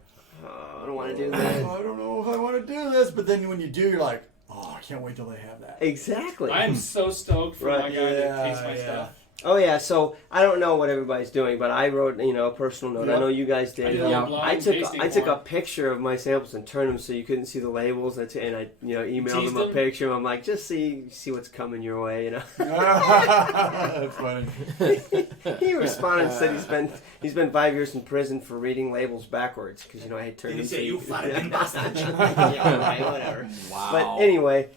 I don't want to do oh, that. I don't know if I want to do this, but then when you do, you're like, oh, I can't wait till they have that. Exactly. I am so stoked for Right. my guy to taste my Yeah. stuff. Oh yeah, so I don't know what everybody's doing, but I wrote, a personal note. Yeah. I know you guys I did. did a Yeah. blind I took tasting I took for a him. picture of my samples and turned them so you couldn't see the labels, and I emailed Teased them a them? picture. I'm like, just see what's coming your way, That's funny. He responded and said he's been 5 years in prison for reading labels backwards because I had turned Did he them. say to- you fucking bastard? Yeah, right, whatever. Wow. But anyway,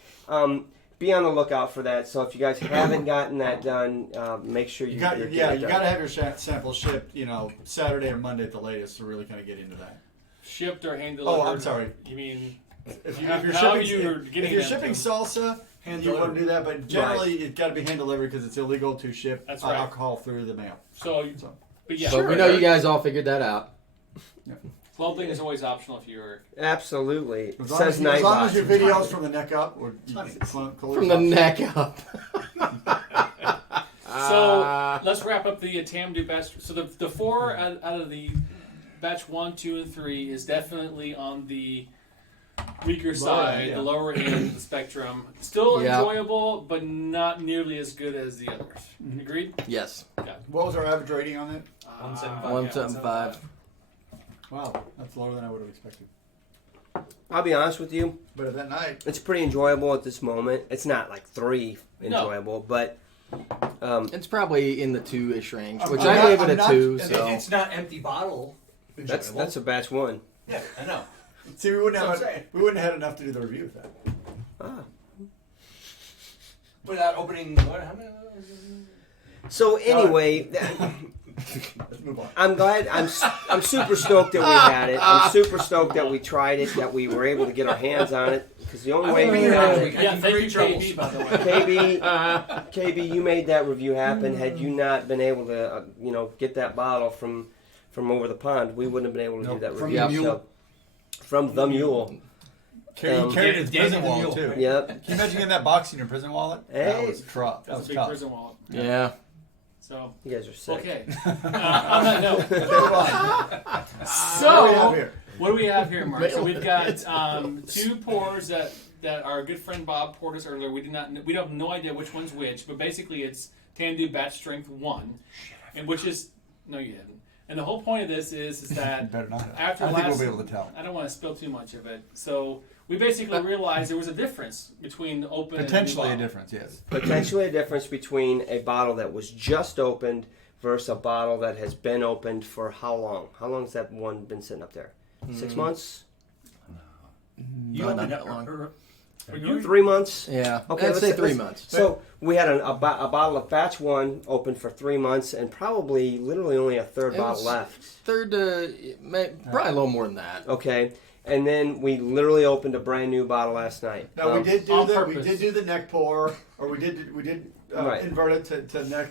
be on the lookout for that. So if you guys haven't gotten that done, make sure you You got get you it got done. to have your sample shipped, Saturday or Monday at the latest to really kind of get into that. Shipped or hand Oh, delivered. I'm sorry. You mean If How- you're how shipping, you're if getting you're them shipping to- salsa, Hand you want delivered. to do that, but generally it's got to be hand delivered because it's illegal to ship That's right. alcohol through the mail. so? So, But yeah, But we know you guys all figured that out. clothing is always optional if you're. Absolutely. as long, Says as, as long as Nightbot. your videos from the neck up or From the neck up. So let's wrap up the Tamdu batch. So the 4 out of the batch 1, 2, and 3 is definitely on the weaker side, yeah. the lower end of the spectrum. Still Yeah. enjoyable, but not nearly as good as the others. Agreed? Yes. What was our average rating on that? 175. 175. Wow, that's lower than I would have expected. I'll be honest with you. But at that night, It's pretty enjoyable at this moment. It's not like 3 No. enjoyable, but It's probably in the 2-ish range, which I'm I not- gave it I'm a not- 2. and So It's not empty bottle. that's enjoyable. a batch 1. Yeah, I know. see, we wouldn't That's have what I'm saying. we wouldn't have had enough to do the review with that. Ah. Without opening, what? How many? So anyway, Let's move on. I'm glad. I'm super stoked that we had it. I'm super stoked that we tried it. That we were able to get our hands on it. Because the only way we got it. Yeah, thank you, KB, by the way. KB, you made that review happen. Had you not been able to, get that bottle from over the pond, we wouldn't have been able to do Nope. that From review. the mule. So, from the mule. Carried it in his Danny prison the wallet Mule. too. Yep. Can you imagine getting that box in your prison wallet? That Hey. was tough. That That's was a big tough. prison wallet. yeah. So, You guys are sick. okay. On that note, Move on. What do we have so here? what do we have here, Mark? So we've got 2 pours that our good friend Bob poured us earlier. We have no idea which one's which, but basically it's Tandu Batch Strength 1, and which is no, you haven't. And the whole point of this is You that better not have. after I think last, we'll be able to tell. I don't want to spill too much of it. So we basically realized there was a difference between open Potentially a and new difference, yes. Potentially a difference between a bottle that was just opened versus a bottle that has been opened for how long? How long has that one been sitting up there? 6 months? You Not opened that up long. But you, 3 months? Yeah. Okay, I'd say let's- 3 let's- months. So we had a bottle of batch 1 open for 3 months and probably literally only a third It bottle was- left. Third, probably a little more than that. Okay. And then we literally opened a brand new bottle last night. Now we did on do purpose. the neck pour, or we did Right. invert it to neck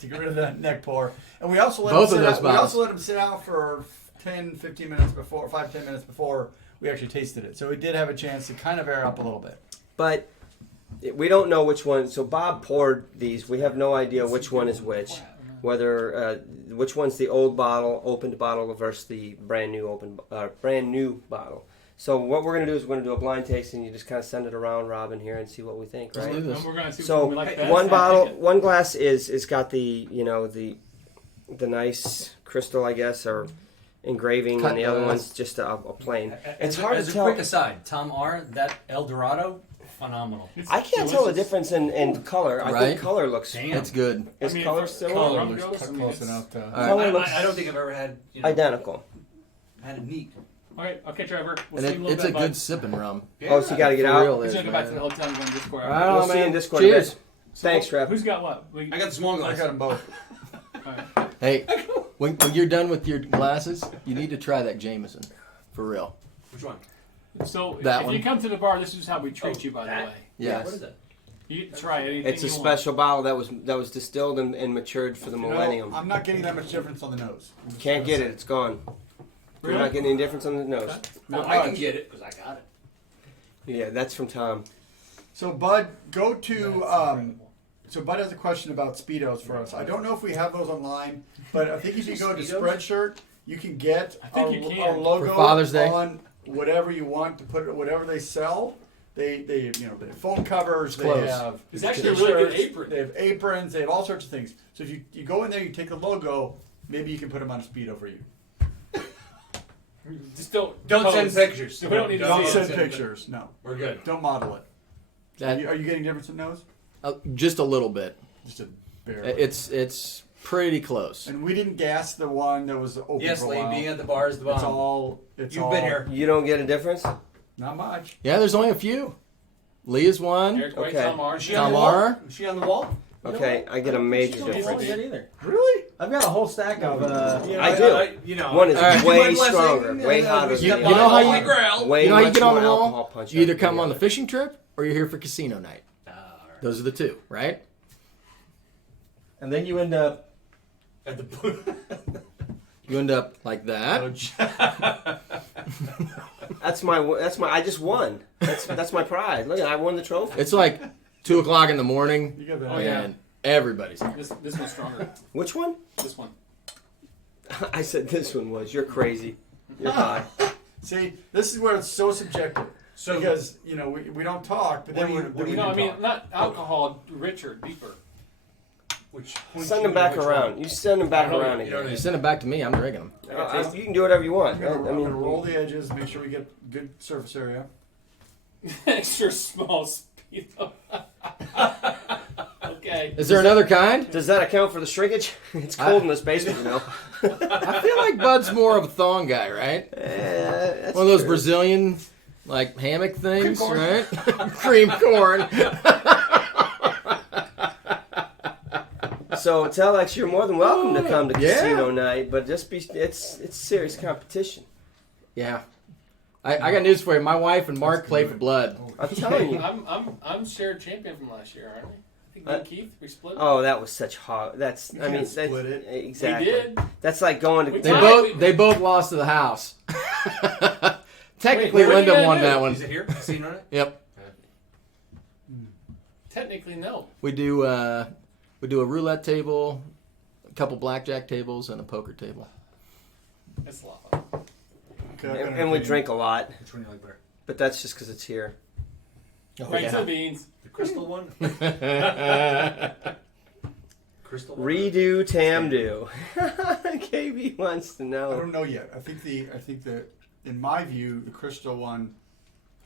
to get rid of the neck pour, and we also let Both them of sit those out, bottles. we also let them sit out for 10-15 minutes before 5-10 minutes before we actually tasted it. So we did have a chance to kind of air up a little bit. But we don't know which one. So Bob poured these. We have no idea which one is which. Whether which one's the old bottle, opened bottle versus the brand new bottle. So what we're gonna do is we're gonna do a blind tasting. You just kind of send it around, Robin, here, and see what we think, Let's right? do and this. we're gonna see So what we like best. one and bottle, take it. one glass is got the the nice crystal, I guess, or engraving, Cut and the other glass. one's just a plain. It's As hard as to a tell. quick aside, Tom R, that El Dorado, phenomenal. It's I can't tell the delicious. difference in color. I Right? think color looks. Damn. It's good. Is I mean, color for still color on? goes, I mean, Close it's- enough to. All right. Color looks I don't think I've ever had identical. had a neat. Okay, Trevor. We'll And see you in a little it's bit, a bud. good sipping rum. Oh, so you got to get For out. real, He's it gonna is, go back to man. the hotel and go on Discord. All right, We'll see you in man. Discord. in a Cheers. bit. Thanks, Trev. Who's got what? We, I got the small I glass. got them both. all right. Hey, when you're done with your glasses, you need to try that Jameson. For real. Which one? So That if one. you come to the bar, this is how we treat Oh, you. By the that? way, Yes. What is it? you can try anything It's a you want. special bottle that was distilled and matured for the You know, millennium. I'm not getting that much difference on the nose. Can't get it. It's gone. You're Really? not getting any difference on the nose. No, Not I can much. get it because I got it. Yeah, that's from Tom. So Bud, go to. So Bud has a question about Speedos for us. I don't know if we have those online, but I think if you go to Speedos? Spreadshirt, you can get I think you can. our logo For Father's Day? on whatever you want to put it, whatever they sell. They they have phone covers. They clothes. have It's actually a really good t-shirts, apron. They have aprons. They have all sorts of things. So if you go in there, you take the logo. Maybe you can put them on a Speedo for you. Just don't Don't send pose. pictures. We don't need to Don't see send it. pictures. No, We're good. don't model it. That, Are you getting difference in nose? just a little bit. Just a bare. It's pretty close. And we didn't gas the one that was open Yes, for a Lee, while. being at the bar is the It's bomb. all. It's You've all, been here. You don't get a difference? Not much. Yeah, there's only a few. Lee is one. Eric White, Okay. Tom R. Is she on the Tamar? wall? Is she on the wall? Okay, I get a major Don't difference. yet either. Really? I've got a whole stack of. I do. You know, One is Alright. way stronger, way hotter You than know the how other. you- Holy Grail. Way You know how you much get on the more wall? alcohol punch You either than come on the other. fishing trip or you're here for casino night. Those are the two, right? And then you end up At the like that. That's my. I just won. That's my pride. Look, I won the trophy. It's like 2 o'clock in the morning, You got that. Oh, yeah. and everybody's here. This one's stronger. Which one? This one. I said this one was. You're crazy. You're high. See, this is where it's so subjective. So- because we don't talk, but then What do you No, I mean talk. not alcohol, richer, deeper. Which Send them back around. You send them back I don't know, around you don't again. You send it back to me, I'm drinking them. You can do whatever you want. I'm gonna, I I'm mean, gonna roll the edges, make sure we get good surface area. Extra small speedo. Okay. Is there another kind? does that account for the shrinkage? It's cold in this basement, you know. I feel like Bud's more of a thong guy, right? That's One of those true. Brazilian, like, hammock things, corn. right? Cream corn. So tell X you're more than welcome to come to Yeah. casino night, but just be it's serious competition. Yeah. I got news for you. My wife and Mark play for blood. I'm telling you. I'm shared champion from last year, aren't we? I think me and Keith we split. Oh, that was such hot. That's You I mean can't that's, split it. exactly. We did. That's like going to We They tied. both lost to the house. Technically, Wait, what are you Linda gonna won do? that one. Is it here? Casino night? Yep. Technically, no. We do a roulette table, a couple blackjack tables, and a poker table. It's a lot of fun. Okay, I've got an and we opinion. drink a lot, Which one do you like better? but that's just because it's here. Right to the beans. The crystal one? Crystal one? Redo Tamdo. KB wants to I know. don't know yet. I think the in my view, the crystal one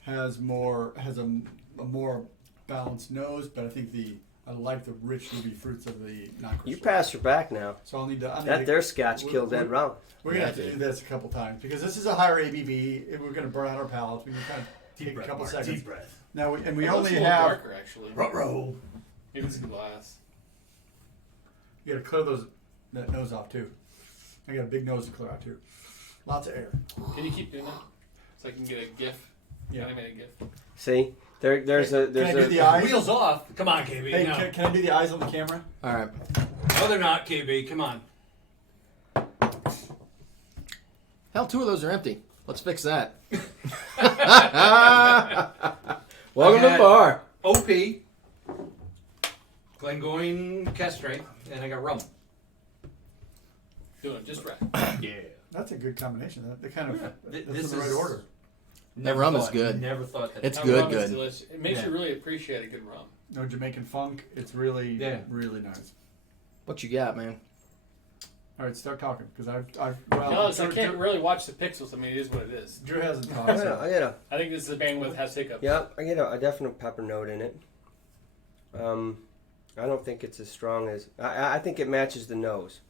has a more balanced nose, but I think I like the rich ruby fruits of the non-crystal. You passed her back now. So I'll need to. That their Scotch killed that round. We're gonna have to do this a couple times because this is a higher ABV. We're gonna burn out our palates. We can kind of take a couple seconds. Deep breath. Now we It only looks a little have. darker actually. Ruh-roh. Maybe it's glass. You gotta clear that nose off too. I got a big nose to clear out too. Lots of air. Can you keep doing that so I can get a GIF? Yeah. Animated GIF. See, there's a Can I do the eyes? Wheels off. Come on, KB. Hey, no. can I do the eyes on the camera? All right. No, they're not, KB. Come on. Hell, 2 of those are empty. Let's fix that. Welcome to the bar. OP, Glengoyne cast strength, and I got rum. Doing it just right. Yeah. That's a good combination. That kind of that's This in the right is- order. That rum is good. Never thought that. It's That good, rum is good. delicious. It makes Yeah. you really appreciate a good rum. No Jamaican funk. It's really really nice. What you got, man? All right, start talking because I've No, I can't really watch the pixels. I mean, it is what it is. Drew hasn't I talked. get So. a I think this is a bandwidth has hiccups. I get a definite pepper note in it. I don't think it's as strong as I think it matches the nose.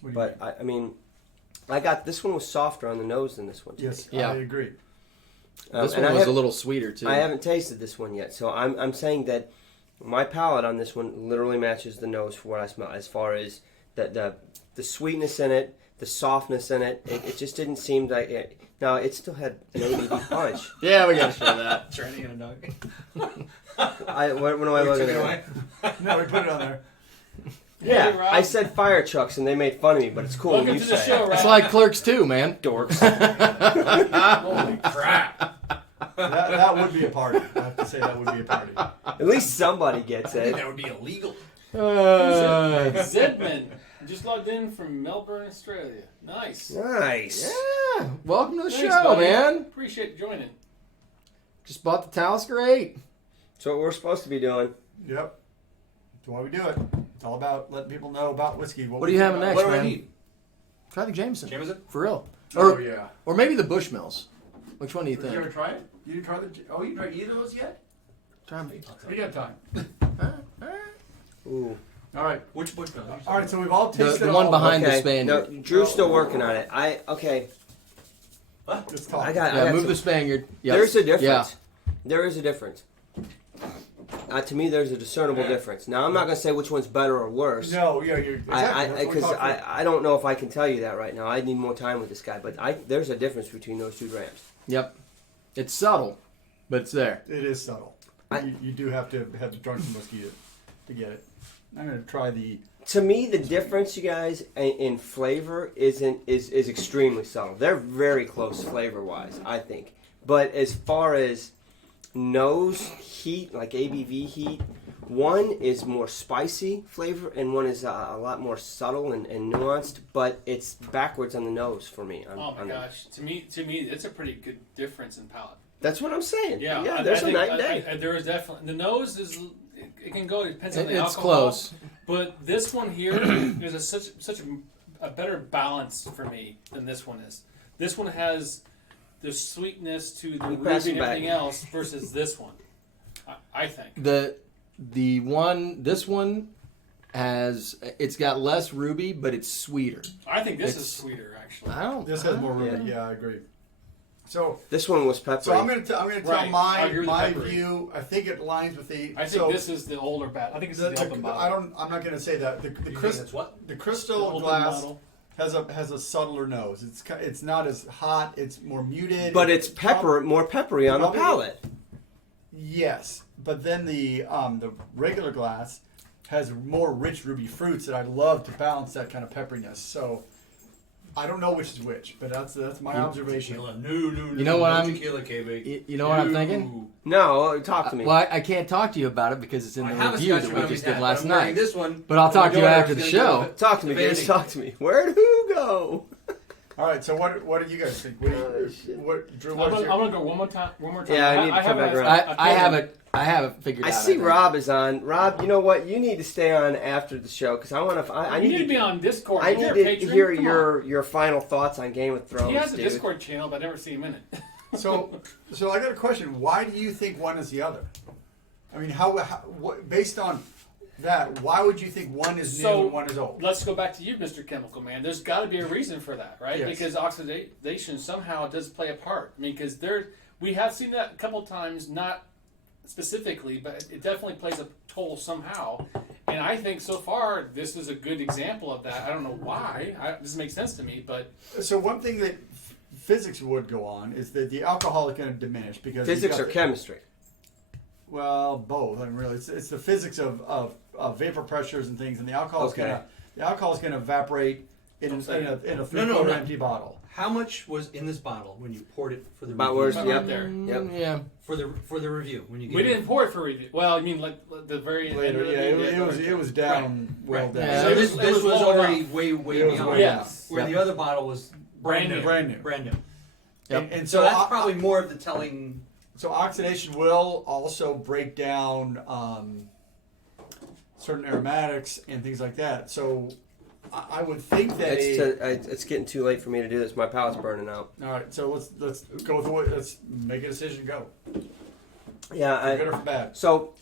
What do you But mean? I mean, I got this one was softer on the nose than this one. to Yes, me. Yeah. I agree. This and one I was a haven't- little sweeter too. I haven't tasted this one yet, so I'm saying that my palate on this one literally matches the nose for what I smell. As far as the sweetness in it, the softness in it, it just didn't seem like it. Now it still had an ABV punch. Yeah, we gotta show that. Training in a dog. What am I looking at? No, we put it on there. Yeah, Hey, Rob. I said fire trucks and they made fun of me, but it's cool. Welcome you to the say show, it. Rob. It's like Clerks 2, man. Dorks. Holy crap. That would be a party. I have to say that would be a party. At least somebody gets I think it. that would be illegal. Zedman just logged in from Melbourne, Australia. Nice. Nice. Yeah. Welcome to the Thanks, show, buddy. man. Appreciate you joining. Just bought the Talisker 8. So what we're supposed to be doing. Yep. That's why we do it. It's all about letting people know about whiskey. What are you having next, What do I man? need? Try the Jameson. Jameson? For real. Oh yeah. Or maybe the Bushmills. Which one do you You ever think? try it? You didn't try the? Oh, you tried either of those yet? Try 'em. We got time. Ooh. All right. Which Bushmill? All right. So we've all tasted The one all behind the Okay. Spaniard. No, Drew's still working on it. Okay. Let's talk. I got Yeah, move some- the Spaniard. Yep. There's a difference. Yeah. There is a difference. To me, there's a discernible difference. Now, I'm not going to say which one's better or worse. No, yeah, you're exactly. That's what we Because talked about. I don't know if I can tell you that right now. I need more time with this guy. But there's a difference between those 2 grams. Yep. It's subtle, but it's there. It is subtle. You do have to have drunk some whiskey to get it. I'm gonna try the. To me, the difference, you guys, in flavor is extremely subtle. They're very close flavor-wise, I think. But as far as nose heat, like ABV heat, one is more spicy flavor, and one is a lot more subtle and nuanced. But it's backwards on the nose for me. Oh my gosh. To me, it's a pretty good difference in palate. That's what I'm saying. Yeah, there's I a think, night and day. there is definitely the nose is. It can go. It depends on the It's alcohol. close. But this one here is such a better balance for me than this one is. This one has the sweetness to the You ruby pass and it back. everything else versus this one. I think. This one it's got less ruby, but it's sweeter. I think this is It's- sweeter actually. I don't. This has more ruby. Yeah, I agree. So, This one was peppery. so I'm gonna tell Right. I my agree with peppery. view. I think it aligns with the. I think this is the older batch. I think this is the open bottle. I'm not gonna say that the You think crystal. that's what? The The crystal open glass bottle. has a subtler nose. It's not as hot. It's more muted. but it's more peppery on the Probably- palate. Yes, but then the regular glass has more rich ruby fruits that I love to balance that kind of pepperiness. So I don't know which is which, but that's my observation. Tequila. No. You know what no I'm- Tequila, KB. You know what I'm thinking? No, talk to me. Well, I can't talk to you about it because it's in I the have a review Scotch that we around just his did hat, last but I'm wearing night. This one, But I'll talk to you my daughter after is the gonna show. give it Talk to me, Vanity. guys. Talk to me. Where'd who go? All right, so what do you guys think? What Drew? I'm What's gonna your, go one more time. Yeah, I need to come back around. I have it figured I out. see think. Rob is on. Rob, you know what? You need to stay on after the show because I want to. I You need to need be on Discord. I You're need a to patron. hear Come on. your final thoughts on Game of Thrones. He has a dude. Discord channel, but I never see him in it. So I got a question. Why do you think one is the other? I mean, what, based on that, why would you think one is new and one is old? Let's go back to you, Mr. Chemical Man. There's got to be a reason for that, right? Yes. Because oxidation somehow does play a part. I mean, because we have seen that a couple of times, not specifically, but it definitely plays a toll somehow. And I think so far this is a good example of that. I don't know why. It doesn't make sense to me, but So one thing that physics would go on is that the alcohol is going to diminish because you've Physics got or chemistry? Well, both. I mean, really, it's the physics of vapor pressures and things, and the alcohol is going to evaporate in a 3/4 empty bottle. How much was in this bottle when you poured it for the About review? where's right there. Yep. Yeah. For the review when you We didn't pour it for review. Well, I mean, like the very end Later, of the yeah, it was down, well Right. down. Yeah, So it this was low already enough. way It was beyond. way Yes. Where Yep. the other bottle was brand new. Brand new. brand new. Yep. And So that's probably more of the telling. So oxidation will also break down certain aromatics and things like that. So I would think that It's getting too late for me to do this. My palate's burning out. all right. So let's go with let's make a decision. Go. Yeah, For good or for bad. so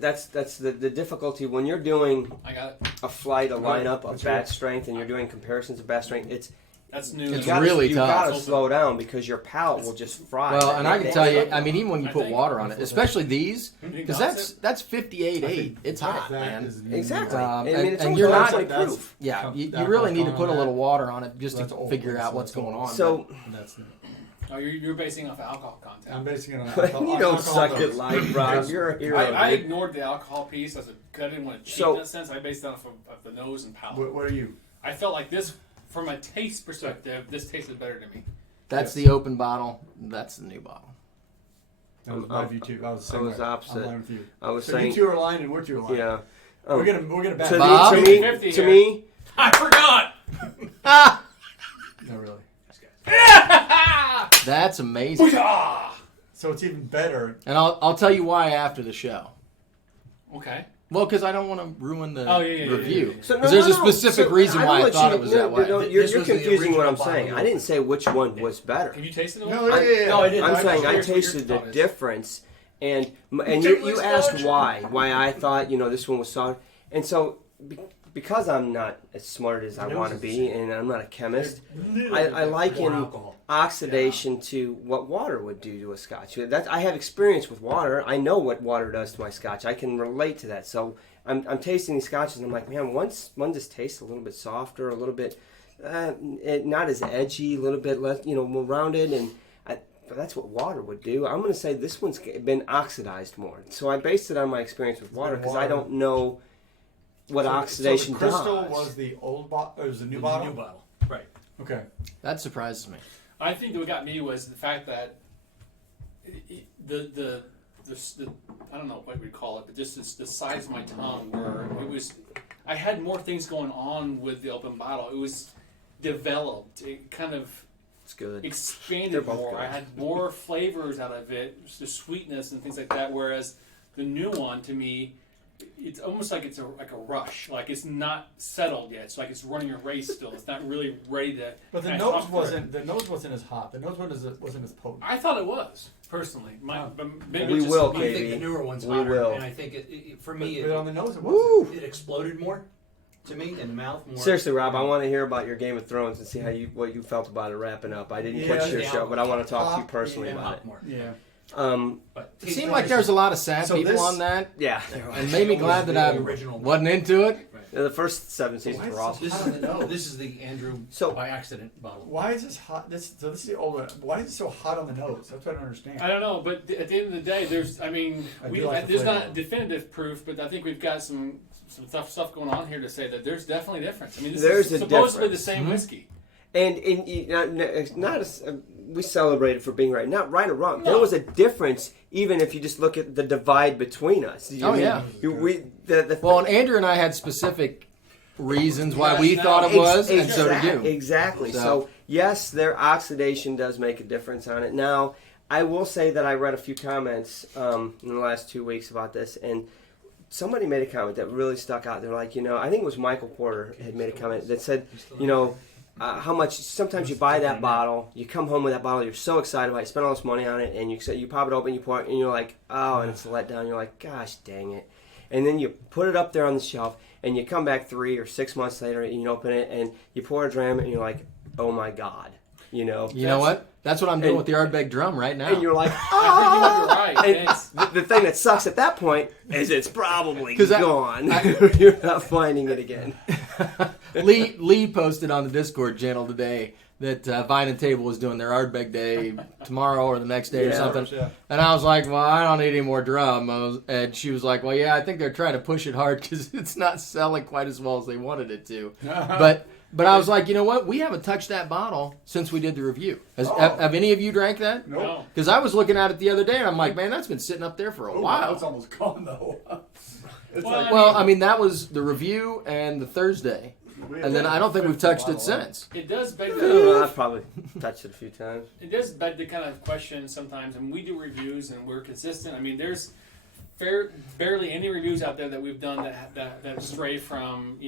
that's the difficulty when you're doing I got it. a flight, a Right. lineup of What's batch yours? strength, and you're doing comparisons of batch strength. That's new. It's You really tough. gotta slow down because your palate will just fry. Well, and I can tell you, I mean, even when you I put think- water on it, especially these, You because got that's 58.8. It's hot, That man. is Exactly. Um, I mean, and- it's and almost you're not- like that's- proof. Yeah, you that really need to alcohol put a on little that. water on it just That's to old. figure out what's That's going old. on. So That's new. Oh, you're basing off alcohol content. I'm basing it on you alcohol. don't suck dose. at life, Rob. You're a hero. I dude. ignored the alcohol piece as I didn't want to cheat So- in that sense. I based it off of the nose and palate. What are you? I felt like this, from a taste perspective, this tasted better to me. That's Yes. the open bottle. That's the new bottle. That was my view too. I was the I same was way. opposite. I'm aligned with you. I was So saying, you two are aligned and we're two aligned. yeah. We're gonna back. To, Bob? me, to me, 50 to here. me, I forgot. No, really. That's amazing. So it's even better. And I'll tell you why after the show. Okay. Well, because I don't want to ruin the Oh, yeah, review. yeah. So, 'Cause there's a specific So, reason don't why I let thought you- it was that way. You're This was the confusing what I'm original saying. bottle. I didn't say which one was better. Have you tasted it? No, all? yeah. No, I didn't. I'm saying I Here's what your tasted the thought is. difference, and Take you this asked Scotch. why I thought this one was soft, and so because I'm not as smart as I Nose want to is the be, same. and I'm not a chemist, Little I bit. More liken alcohol. oxidation to what water would do to a Scotch. I have experience with water. I know what water does to my Scotch. I can relate to that. So I'm tasting these Scotches, and I'm like, man, one just tastes a little bit softer, a little bit not as edgy, a little bit less, more rounded, and but that's what water would do. I'm going to say this one's been oxidized more. So I based it on my experience with water because I don't know what oxidation so the crystal does. was the old bottle. It was the new The bottle. New bottle. Right. Okay. That surprises me. I think that what got me was the fact that the I don't know what we'd call it, but just the size of my tongue, where it was, I had more things going on with the open bottle. It was developed. It kind of It's good. They're expanded both more. good. I had more flavors out of it, just the sweetness and things like that. Whereas the new one, to me, it's almost like it's like a rush. Like it's not settled yet. It's like it's running a race still. It's not really ready to. But the kinda nose talk through it. wasn't as hot. The nose wasn't as potent. I thought it was personally. But maybe We it's just will, me. I think KB. the newer one's We hotter, will. and I think for me But on the nose it Woo! wasn't. it exploded more to me in the mouth. More. Seriously, Rob, I want to hear about your Game of Thrones and see what you felt about it wrapping up. I didn't catch your Yeah. show, but I want to talk to you personally Yeah. about Hot it. more. Yeah. But It seemed like there was a lot of sad So people this- on that, Yeah, and made me glad that The I original. wasn't into it. the first 7 seasons Why is were awesome. This Hot on the is nose. this is the Andrew So- by accident bottle. Why is this hot? This is the old one. Why is it so hot on the nose? That's what I don't understand. I don't know, but at the end of the day, there's. I mean, I do like the there's flavor. not definitive proof, but I think we've got some tough stuff going on here to say that there's definitely a difference. I mean, this There's is a supposedly difference. the same whiskey. And we celebrated for being right, not right or wrong. There No. was a difference, even if you just look at the divide between us. Oh, yeah. Well, and Andrew and I had specific reasons why Yes, we now- thought it was, and so did you. Exactly. So- So yes, their oxidation does make a difference on it. Now, I will say that I read a few comments in the last 2 weeks about this, and somebody made a comment that really stuck out. They're like, I think it was Michael Porter had made a comment that said, how much. Sometimes you buy that bottle, you come home with that bottle, you're so excited about it, you spend all this money on it, and you pop it open, you pour it, and you're like, oh, and it's a letdown. You're like, gosh, dang it. And then you put it up there on the shelf, and you come back 3 or 6 months later, and you open it, and you pour a dram, and you're like, oh my God, You know what? That's what I'm doing with the Ardbeg drum right now. And you're like, I think you're right. And the thing that sucks at that point is it's probably 'Cause gone. You're not finding it again. Lee posted on the Discord channel today that Vine and Table was doing their Ardbeg Day tomorrow or the next day or something. Yeah. And I was like, well, I don't need any more drum. And she was like, well, yeah, I think they're trying to push it hard because it's not selling quite as well as they wanted it to. But I was like, you know what? We haven't touched that bottle since we did the review. Have any of you drank that? Nope. Because I was looking at it the other day, and I'm like, man, that's been sitting up there for a while. It's almost gone though. It's Well, like, Well, I mean, that was the review and the Thursday. And then I don't think we've touched it since. It does beg I've probably touched it a few times. It does beg the kind of question sometimes, and we do reviews and we're consistent. I mean, there's barely any reviews out there that we've done that stray from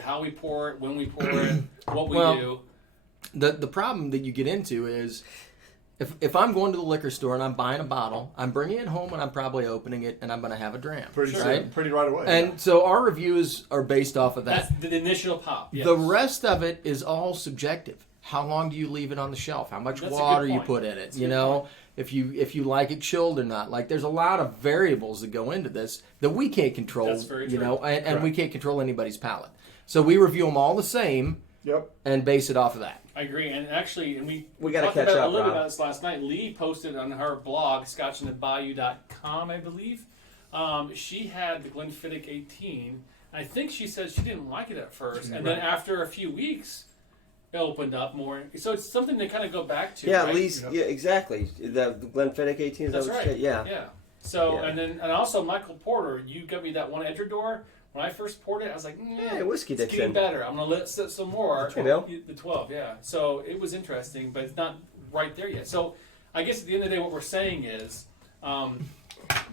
how we pour it, when we pour it, what we do. The problem that you get into is if I'm going to the liquor store and I'm buying a bottle, I'm bringing it home and I'm probably opening it and I'm going to have a dram. pretty right? pretty right away. And so our reviews are based off of that. That's the initial pop. Yes. The rest of it is all subjective. How long do you leave it on the shelf? How much That's a water good you point. put in it? That's a You good know, point. if you like it chilled or not. Like there's a lot of variables that go into this that we can't control. That's very you true. know, and we can't control anybody's palate. So we review them all the same Yep. and base it off of that. I agree, and actually, We gotta talked catch about up, a little bit Rob. about this last night. Lee posted on her blog, scotchandthebayou.com, I believe. She had the Glenfiddich 18. I think she said she didn't like it at first, and then after a few weeks, it opened up more. So it's something to kind of go back to. Yeah, right? Lee's, yeah, exactly. The Glenfiddich 18 is That's that what right. you said? Yeah. Yeah. So Yeah. and also Michael Porter, you got me that one Edredor. When I first poured it, I was like, Hey, whiskey it's getting Dixon. better. I'm gonna let it sit some more. The 12? The 12, yeah. So it was interesting, but it's not right there yet. So I guess at the end of the day, what we're saying is,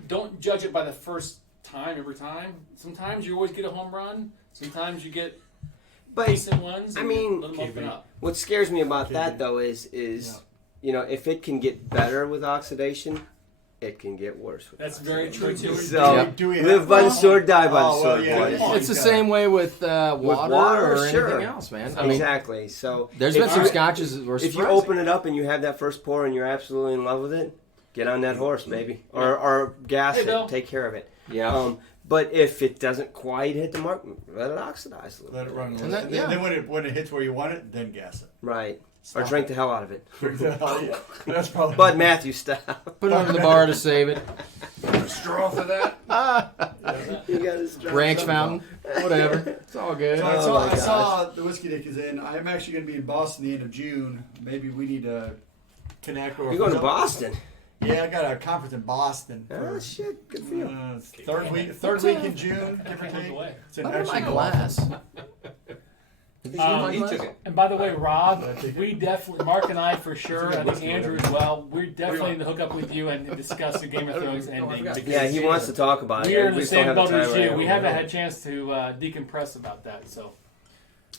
don't judge it by the first time every time. Sometimes you always get a home run. Sometimes you get But decent ones. I and mean, let them open up. what scares me about that though is if it can get better with oxidation, it can get worse with That's oxidation. very true too. So Do we live have- by the sword, die by the Oh, well, sword, yeah, boys. yeah. It's the same way with water or sure. anything else, man. I mean, Exactly. So there's if been some you- scotches that were If you surprising. open it up and you have that first pour and you're absolutely in love with it, get on that horse, baby, or gas Hey, it, Bill. take care of it. Yeah. But if it doesn't quite hit the mark, let it oxidize a little. Let it run. And that- And yeah. then when it hits where you want it, then gas it. Right. Or Stop drink the hell out of it. Drink the hell, yeah. That's probably. Bud Matthews style. Put it under the bar to save it. straw for that. You got his Branch fountain, whatever. It's all good. So Oh my I saw the Whiskey Dick is in. I'm actually going to be in Boston the end of June. Maybe we need to connect. Or You're going to Boston. Yeah, I got a conference in Boston. Oh shit! Good for you. Third week in June, give or Take take. it away. It's in Look at my actually glass. Did you see my He glass? took it. And by the way, Rob, we definitely, Mark and I for sure, I think Andrew as well, we're definitely going to hook up with you and discuss the Game of Thrones ending. because Yeah, he wants to talk about it. We are in We the just don't same have the boat time as right you. now. We haven't had a chance to decompress about that.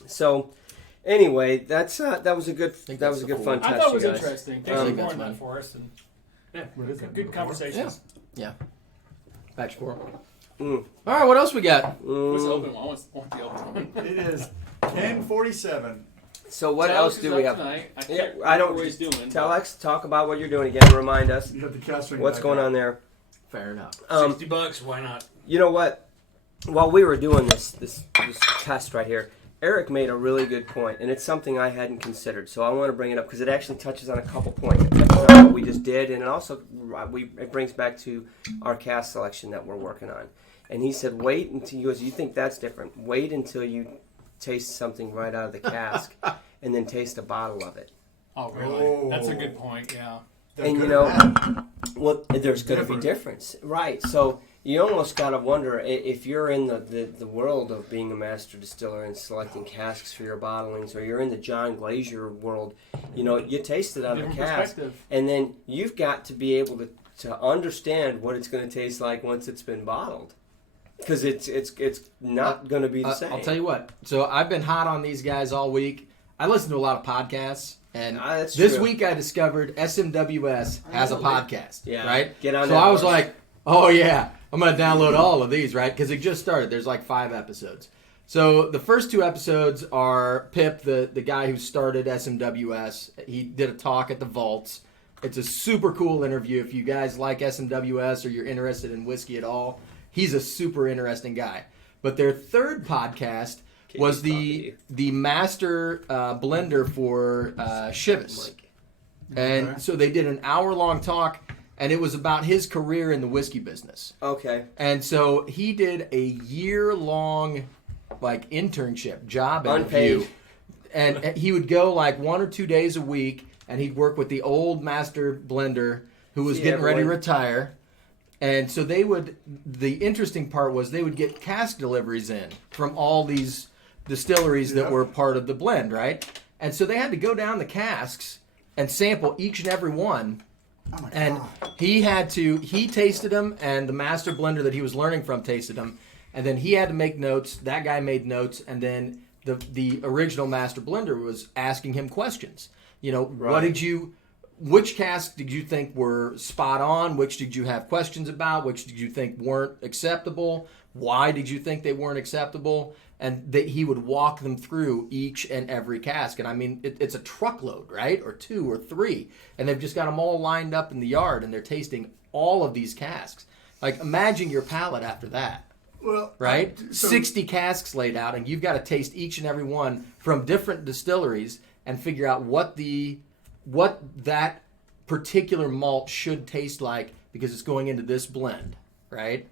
So, anyway, that was a good think that was that's a the good fun I test, thought it was you guys. interesting. Thanks I for think pouring that's that for us. And What is it? good conversations. Yeah. Batch 4. Mm. All right, what else we got? What's the open one? I want the open one. It is 10:47. So what Telex else is do up we have? Tonight. I, Yeah, can't I remember don't. what he's doing. Telex, talk about what you're doing again. Remind us You have the cast ring what's back going up. on there. Fair enough. $60, why not? You know what? While we were doing this test right here, Eric made a really good point, and it's something I hadn't considered. So I want to bring it up because it actually touches on a couple points. It touches on what we just did, and it also it brings back to our cast selection that we're working on. And he said, wait until, he goes, you think that's different? Wait until you taste something right out of the cask, and then taste a bottle of it. Oh, really? Oh. That's a good point. Yeah. They're And good you at know, that. well, there's going to be Different. difference, right? So you almost got to wonder if you're in the world of being a master distiller and selecting casks for your bottlings, or you're in the John Glazier world. You know, you taste it on the Different cask, perspective. and then you've got to be able to understand what it's going to taste like once it's been bottled, because it's not going to be the same. I'll tell you what. So I've been hot on these guys all week. I listen to a lot of podcasts, and That's this true. week I discovered SMWS has a podcast. Yeah. Right. Get on So that I was horse. like, oh yeah, I'm gonna download all of these, right? Because it just started. There's like 5 episodes. So the first 2 episodes are Pip, the guy who started SMWS. He did a talk at the Vaults. It's a super cool interview. If you guys like SMWS or you're interested in whiskey at all, he's a super interesting guy. But their third podcast was the master blender for Chivas. And so they did an hour-long talk, and it was about his career in the whiskey business. Okay. And so he did a year-long internship job interview. Unpaid. And he would go 1 or 2 days a week, and he'd work with the old master blender who was getting ready to retire. And so the interesting part was they would get cask deliveries in from all these distilleries that were part of the blend, right? And so they had to go down the casks and sample each and every one. Oh my And God. he tasted them, and the master blender that he was learning from tasted them. And then he had to make notes. That guy made notes, and then the original master blender was asking him questions. Which casks did you think were spot on? Which did you have questions about? Which did you think weren't acceptable? Why did you think they weren't acceptable? And he would walk them through each and every cask. And I mean, it's a truckload, right? Or 2 or 3. And they've just got them all lined up in the yard, and they're tasting all of these casks. Imagine your palate after that. Well, Right? so- 60 casks laid out, and you've got to taste each and every one from different distilleries and figure out what that particular malt should taste like because it's going into this blend, right?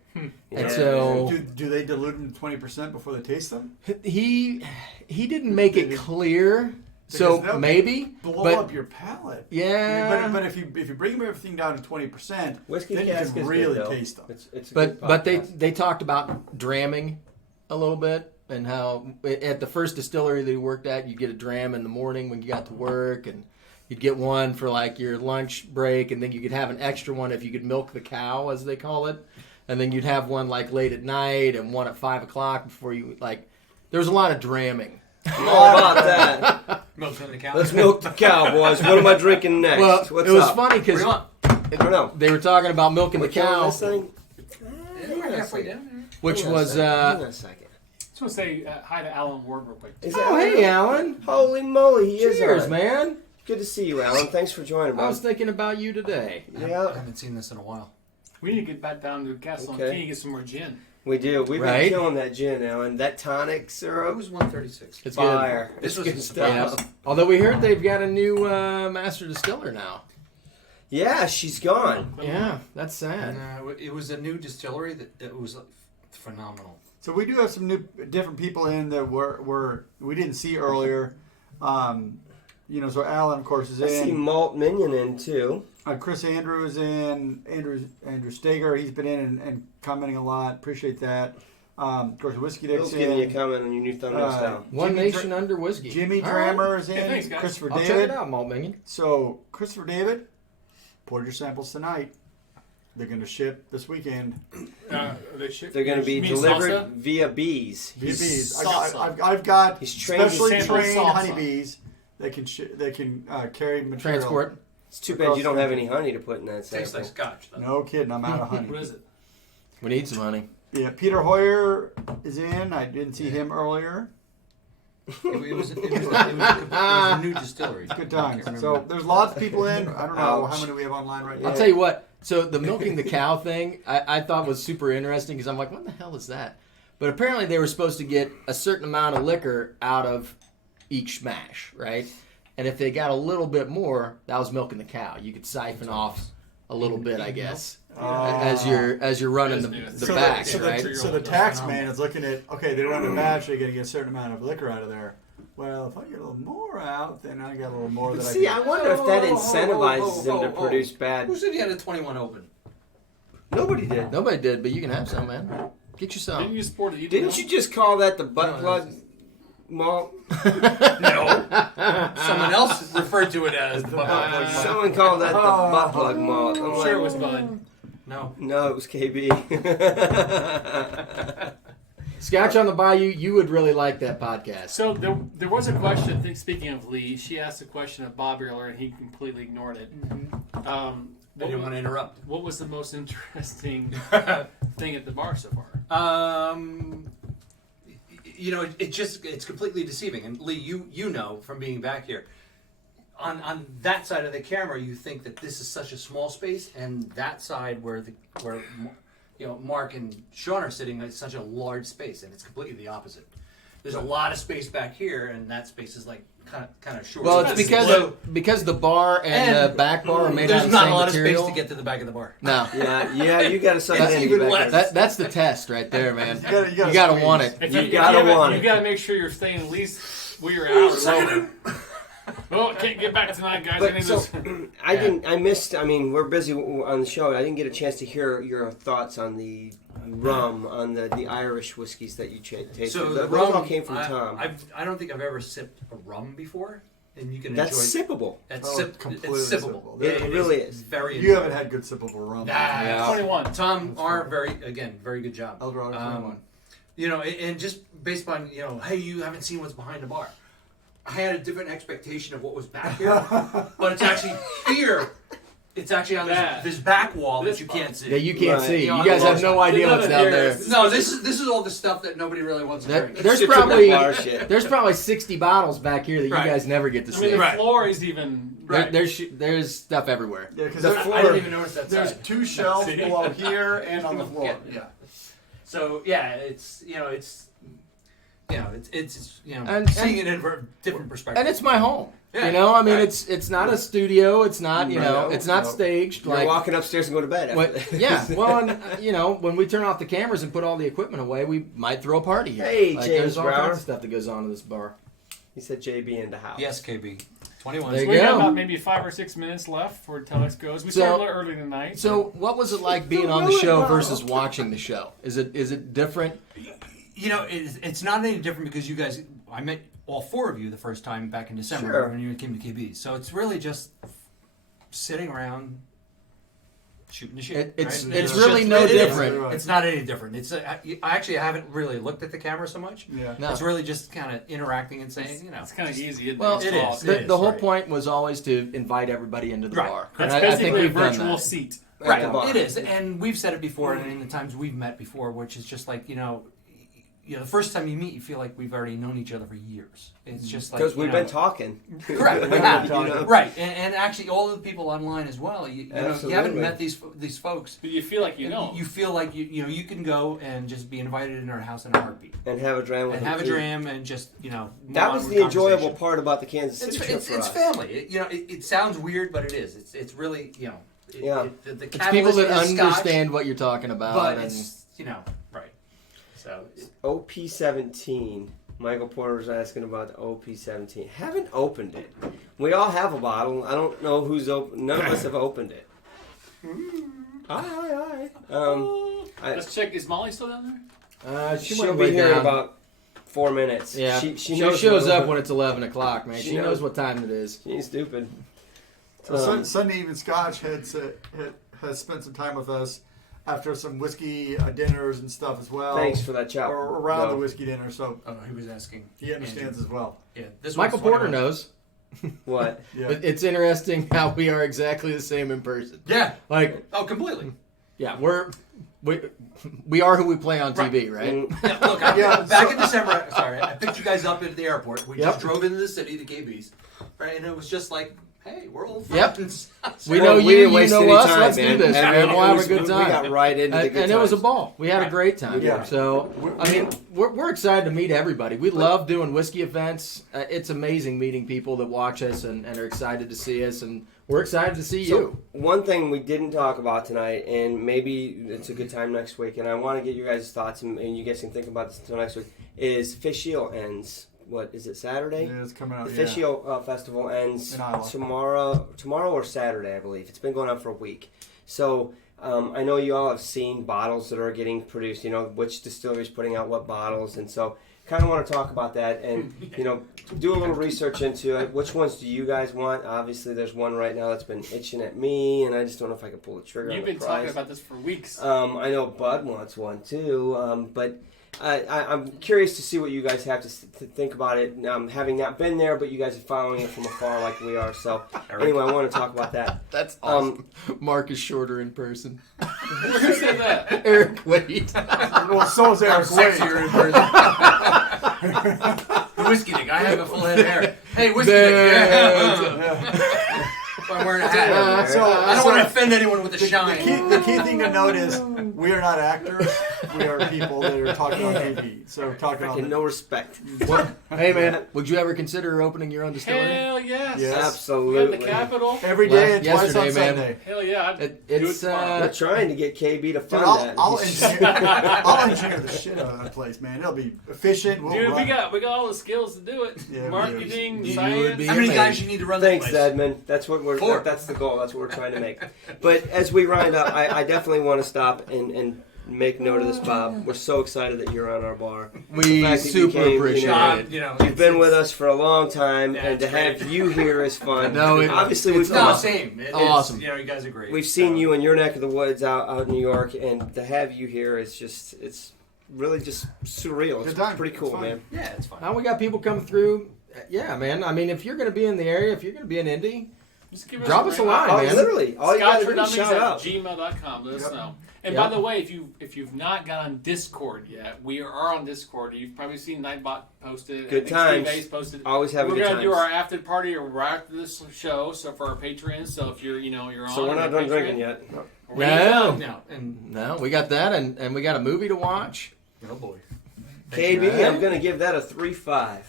And so do they dilute them to 20% before they taste them? he didn't make it clear. So Because they'll maybe, Blow but up your palate. yeah. But if you bring everything down to 20%, Whiskey then you cask can is really good, though. taste them. It's a But good but podcast. they talked about dramming a little bit and how at the first distillery that he worked at, you get a dram in the morning when you got to work, and you'd get one for your lunch break, and then you could have an extra one if you could milk the cow, as they call it, and then you'd have one late at night and one at 5 o'clock before you there was a lot of dramming. all about that. Milk from the cow. Let's milk the cow, boys. What am I drinking next? Well, What's it was up? funny What do because you want? I don't know. they were talking about milking the We're killing cow, this thing? We're halfway down there. which Hang on a was second. Hang on a second. Just want to say hi to Alan Ward real quick. Is oh that hey Alan, Holy moly, he is cheers on. man. Good to see you, Alan. Thanks for joining, I was bud. thinking about you today. I Yeah, haven't seen this in a while. We need to get back down to Castle Okay. on Key and get some more gin. we do. We've Right? been killing that gin, Alan. That tonic It syrup. was 136. It's Fire. This It's was good a stuff. surprise. Yeah. Although we heard they've got a new master distiller now. Yeah, she's gone. Yeah, that's sad. And it was a new distillery that was phenomenal. So we do have some different people in that we didn't see earlier. So Alan, of course, is I see in. Malt Minion in too. Chris Andrew is in. Andrew Steger, he's been in and commenting a lot. Appreciate that. Of course, Whiskey Bill's Dick's giving you a in. comment on your new thumbnail style. One Jimmy Nation under whiskey. Jimmy All right. Drammer is in. Hey, thanks, guys. Christopher I'll check David. it out, Malt Minion. So Christopher David, poured your samples tonight. They're going to ship this weekend. They're going to be You mean delivered salsa? via bees. Via bees. salsa. I've got He's trained to specially sample trained salsa. honeybees that can carry material. Transport. It's too bad you don't have any honey to put in that Tastes sample. like scotch, though. No kidding, I'm out of honey. What is it? We need some honey. Yeah, Peter Hoyer is in. I didn't see him earlier. It was a new distillery. Good times. So there's lots of people in. I don't know Ouch. how many we have online right now. I'll tell you what. So the milking the cow thing, I thought was super interesting because I'm like, what the hell is that? But apparently they were supposed to get a certain amount of liquor out of each mash, right? And if they got a little bit more, that was milking the cow. You could siphon off a little bit, I guess, as you're running the batch, right? So the tax man is looking at, okay, they run a batch, they're going to get a certain amount of liquor out of there. Well, if I get a little more out, then I got a little more that See, I I can. wonder if that incentivizes them to produce bad. Who said you had a 21 open? Nobody did. Nobody did, but you can have some, man. Get you Didn't some. you support it? Didn't you just call that the butt No, plug malt? No. Someone else referred to it as the butt plug. Someone called that the butt plug malt. I'm I'm like, sure it was Bud. No. no, it was KB. Scotch on the Bayou, you would really like that podcast. So there was a question. I think speaking of Lee, she asked a question of Bob earlier, and he completely ignored it. I didn't want to interrupt. What was the most interesting thing at the bar so far? It's completely deceiving. And Lee, you know from being back here, on that side of the camera, you think that this is such a small space, and that side where Mark and Sean are sitting is such a large space, and it's completely the opposite. There's a lot of space back here, and that space is like kind of short. Well, it's because the bar and the back bar are made out of the same material. There's not a lot of space to get to the back of the bar. No. Yeah, you got to suck It's it in. even Get back less. That's the test right there, man. You You gotta want it. If gotta want it. You gotta make sure you're staying at least where you're out or lower. Well, can't get back tonight, guys. I missed. I mean, we're busy on the show. I didn't get a chance to hear your thoughts on the rum, on the Irish whiskeys that you tasted. So Those rum all came from Tom. I don't think I've ever sipped a rum before, and you can That's enjoy. sippable. Completely It's sippable. sippable. It really is. Very. You haven't had good sippable rum. Nah, 21. Tom R. Very good job. Eldorado 21. And just based on hey, you haven't seen what's behind the bar. I had a different expectation of what was back here, but it's actually here. It's actually on this back wall that you can't see. Yeah, you can't Right. see. You know, You guys on the have no low side. idea what's down there. No, this is all the stuff that nobody really wants to drink. There's Shit from probably that bar shit. there's probably 60 bottles back here that Right. you guys never get to I mean, see. the floor is even. Right. There's stuff everywhere. Yeah, because I didn't even notice that there's side. 2 shelves See? below here and on the floor. Yeah. So yeah, it's And- seeing it in a different perspective. And it's my home. Yeah. You know, I mean, Right. it's not a studio. It's not, No, it's not no. staged. You're Like, walking upstairs and go to bed. After what, that. yeah. Well, and when we turn off the cameras and put all the equipment away, we might throw a party here. Hey, like, James there's all Brower. kinds of stuff that goes on in this bar. He said JB in the house. yes, KB. 21. There you We have go. about maybe 5 or 6 minutes left before Telex goes. We So- started a little early tonight. So, what was it like being on the show versus watching the show? Is it different? It's not any different because you guys. I met all 4 of you the first time back in December Sure. when you came to KB. So it's really just sitting around shooting the shit. It's right? it's just- really no it is. different. Right. It's not any different. It's I haven't really looked at the camera so much. Yeah. No. It's really just kind of interacting and saying, it's kind of easy. Isn't Well, it? it is. The whole right. point was always to invite everybody into the Right. bar. That's And I think basically a we've done virtual that. seat. Right, the bar. it is, and we've said it before, and in the times we've met before, which is just like the first time you meet, you feel like we've already known each other for years. It's just like Because we've been talking. correct, we been have, talking. right, and actually all of the people online as well. You haven't Absolutely. met these folks. But you feel like you know. You feel like you can go and just be invited in our house in a heartbeat And have a dram with and him, have a too. dram and just That was the enjoyable part about the Kansas City trip It's for us. family. It sounds weird, but it is. It's really Yeah. The It's people catalyst that is Scotch, understand what you're talking about. but and it's right. So OP17. Michael Porter was asking about the OP17. Haven't opened it. We all have a bottle. I don't know who's open. None of us have opened it. Aye. Let's check. Is Molly still down there? she She'll went be way here in down. about 4 minutes. Yeah, She she shows up when it's 11 o'clock, man. She She knows knows. what time it is. She ain't stupid. So Sunday Even Scotch has spent some time with us after some whiskey dinners and stuff as well. Thanks for that chat. Or around the whiskey dinner, so he was asking. he understands as well. Yeah, this Michael one's Porter 21. knows. What? Yeah. But it's interesting how we are exactly the same in person. Yeah. Like, Oh, completely. yeah, we are who we play on TV, right? Mm, Yeah, look, back in December. Sorry, I picked you guys up at the airport. We Yep. just drove into the city to KB's, right? And it was just like, hey, we're old Yep. friends. We Well, know we you, didn't you waste know any us. time, Let's man. do this, I man. mean, We'll have a was- good time. We got right into the And, good and it was a times. ball. We had a great time. Yeah. So, I mean, we're excited to meet everybody. We love doing whiskey events. It's amazing meeting people that watch us and are excited to see us. And we're excited to see So, you. one thing we didn't talk about tonight, and maybe it's a good time next week, and I want to get you guys' thoughts, and you guys can think about this until next week, is Fish Heel ends. What, is it Saturday? Yeah, it's coming out. The Fish Heel Festival ends In Iowa. tomorrow or Saturday, I believe. It's been going on for a week. So I know you all have seen bottles that are getting produced, which distilleries putting out what bottles, and so kind of want to talk about that and, do a little research into it. Which ones do you guys want? Obviously, there's one right now that's been itching at me, and I just don't know if I can pull the trigger on You've the been price. talking about this for weeks. I know Bud wants one too, but I'm curious to see what you guys have to think about it. Having not been there, but you guys are following it from afar like we are. So anyway, I want to talk about that. That's awesome. Mark is shorter in person. Who said that? Eric Wade. Well, so is Eric Wade. Sexier in person. The whiskey dick. I have a full head of hair. Hey, whiskey dick. If I'm wearing a hat. I don't want to offend anyone with the shine. The key thing to note is we are not actors. We are people that are talking on TV. So talking on No respect. Hey man, would you ever consider opening your own distillery? Hell yes. Yes. We Absolutely. got the Capitol. every day and twice Yesterday, on man. Sunday. Hell yeah. I'd do it It's tomorrow. We're trying to get KB to Dude, fund that. I'll engineer the shit out of that place, man. It'll be efficient. We'll Dude, run. we got all the skills to do it. Yeah, Marketing, You science. would be How many amazing. guys you need to run that Thanks, place? Edmund. That's what we're. 4. That's the goal. That's what we're trying to make. But as we wind up, I definitely want to stop and make note of this, Bob. We're so excited that you're on our bar. We fact that you super came, appreciate it. You've been with us for a long time, Yeah, and to it's have great. you here is fun. No, obviously it's we've No, awesome. same. Awesome. You guys are great. we've seen you in your neck of the woods out in New York, and to have you here is just it's really just surreal. It's Good time. pretty cool, It's fun. man. Yeah, it's fine. Now we got people coming through. Yeah, man. I mean, if you're going to be in the area, if you're going to be in Indy, Just give Drop us a line, Oh, man. literally, all you got to do is shout out. ScotchForDummies@gmail.com. Let us Yep. know. And Yep. by the way, if you've not got on Discord yet, we are on Discord. You've probably seen Nightbot posted. Good I think times. Steve Ace posted. Always having We're good gonna do times. our after party right after this show. So for our patrons, so if you're you're on. So we're not our done drinking Patreon, yet. we're not done. No, and no, we got that, and we got a movie to watch. oh boy. KB, Right. I'm gonna give that a 3.5.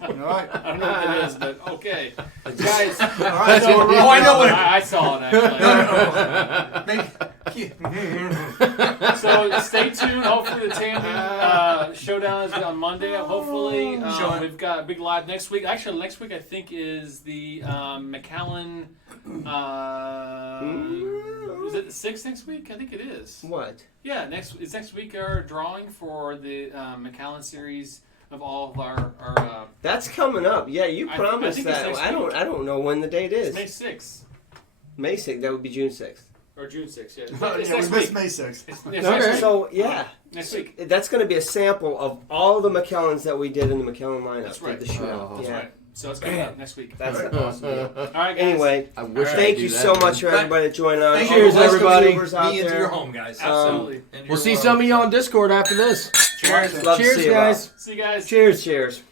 All right. I don't know what it is, but okay, guys. All right. So we're Oh, I know what. I saw it actually. So stay tuned. Hopefully the Tandem showdown is on Monday. Hopefully we've got a big live next week. Actually, next week I think is the McAllen. Is it the 6th next week? I think it is. What? Yeah, next week our drawing for the McAllen series of all of our That's coming up. Yeah, you I promised think it's that. next I don't know when the date is. May 6th May 6th. That would be June 6th. or June 6th. Yeah, Yeah, it's we next missed week. May 6th. It's Okay. next week. So yeah, Next week. that's going to be a sample of all the McKellens that we did in the McKellen lineup. That's right. The shootout. Oh, That's yeah, right. So it's coming up next week. that's Right. awesome. All right, guys. Anyway, I wish I thank could you do so that, much man. for everybody that joined us. Thank All Cheers, the West everybody. Coast out Me into there. your home, guys. Absolutely. And We'll your see world. some of you on Discord after this. Cheers. Love to Cheers, see you, guys. See you guys. Cheers.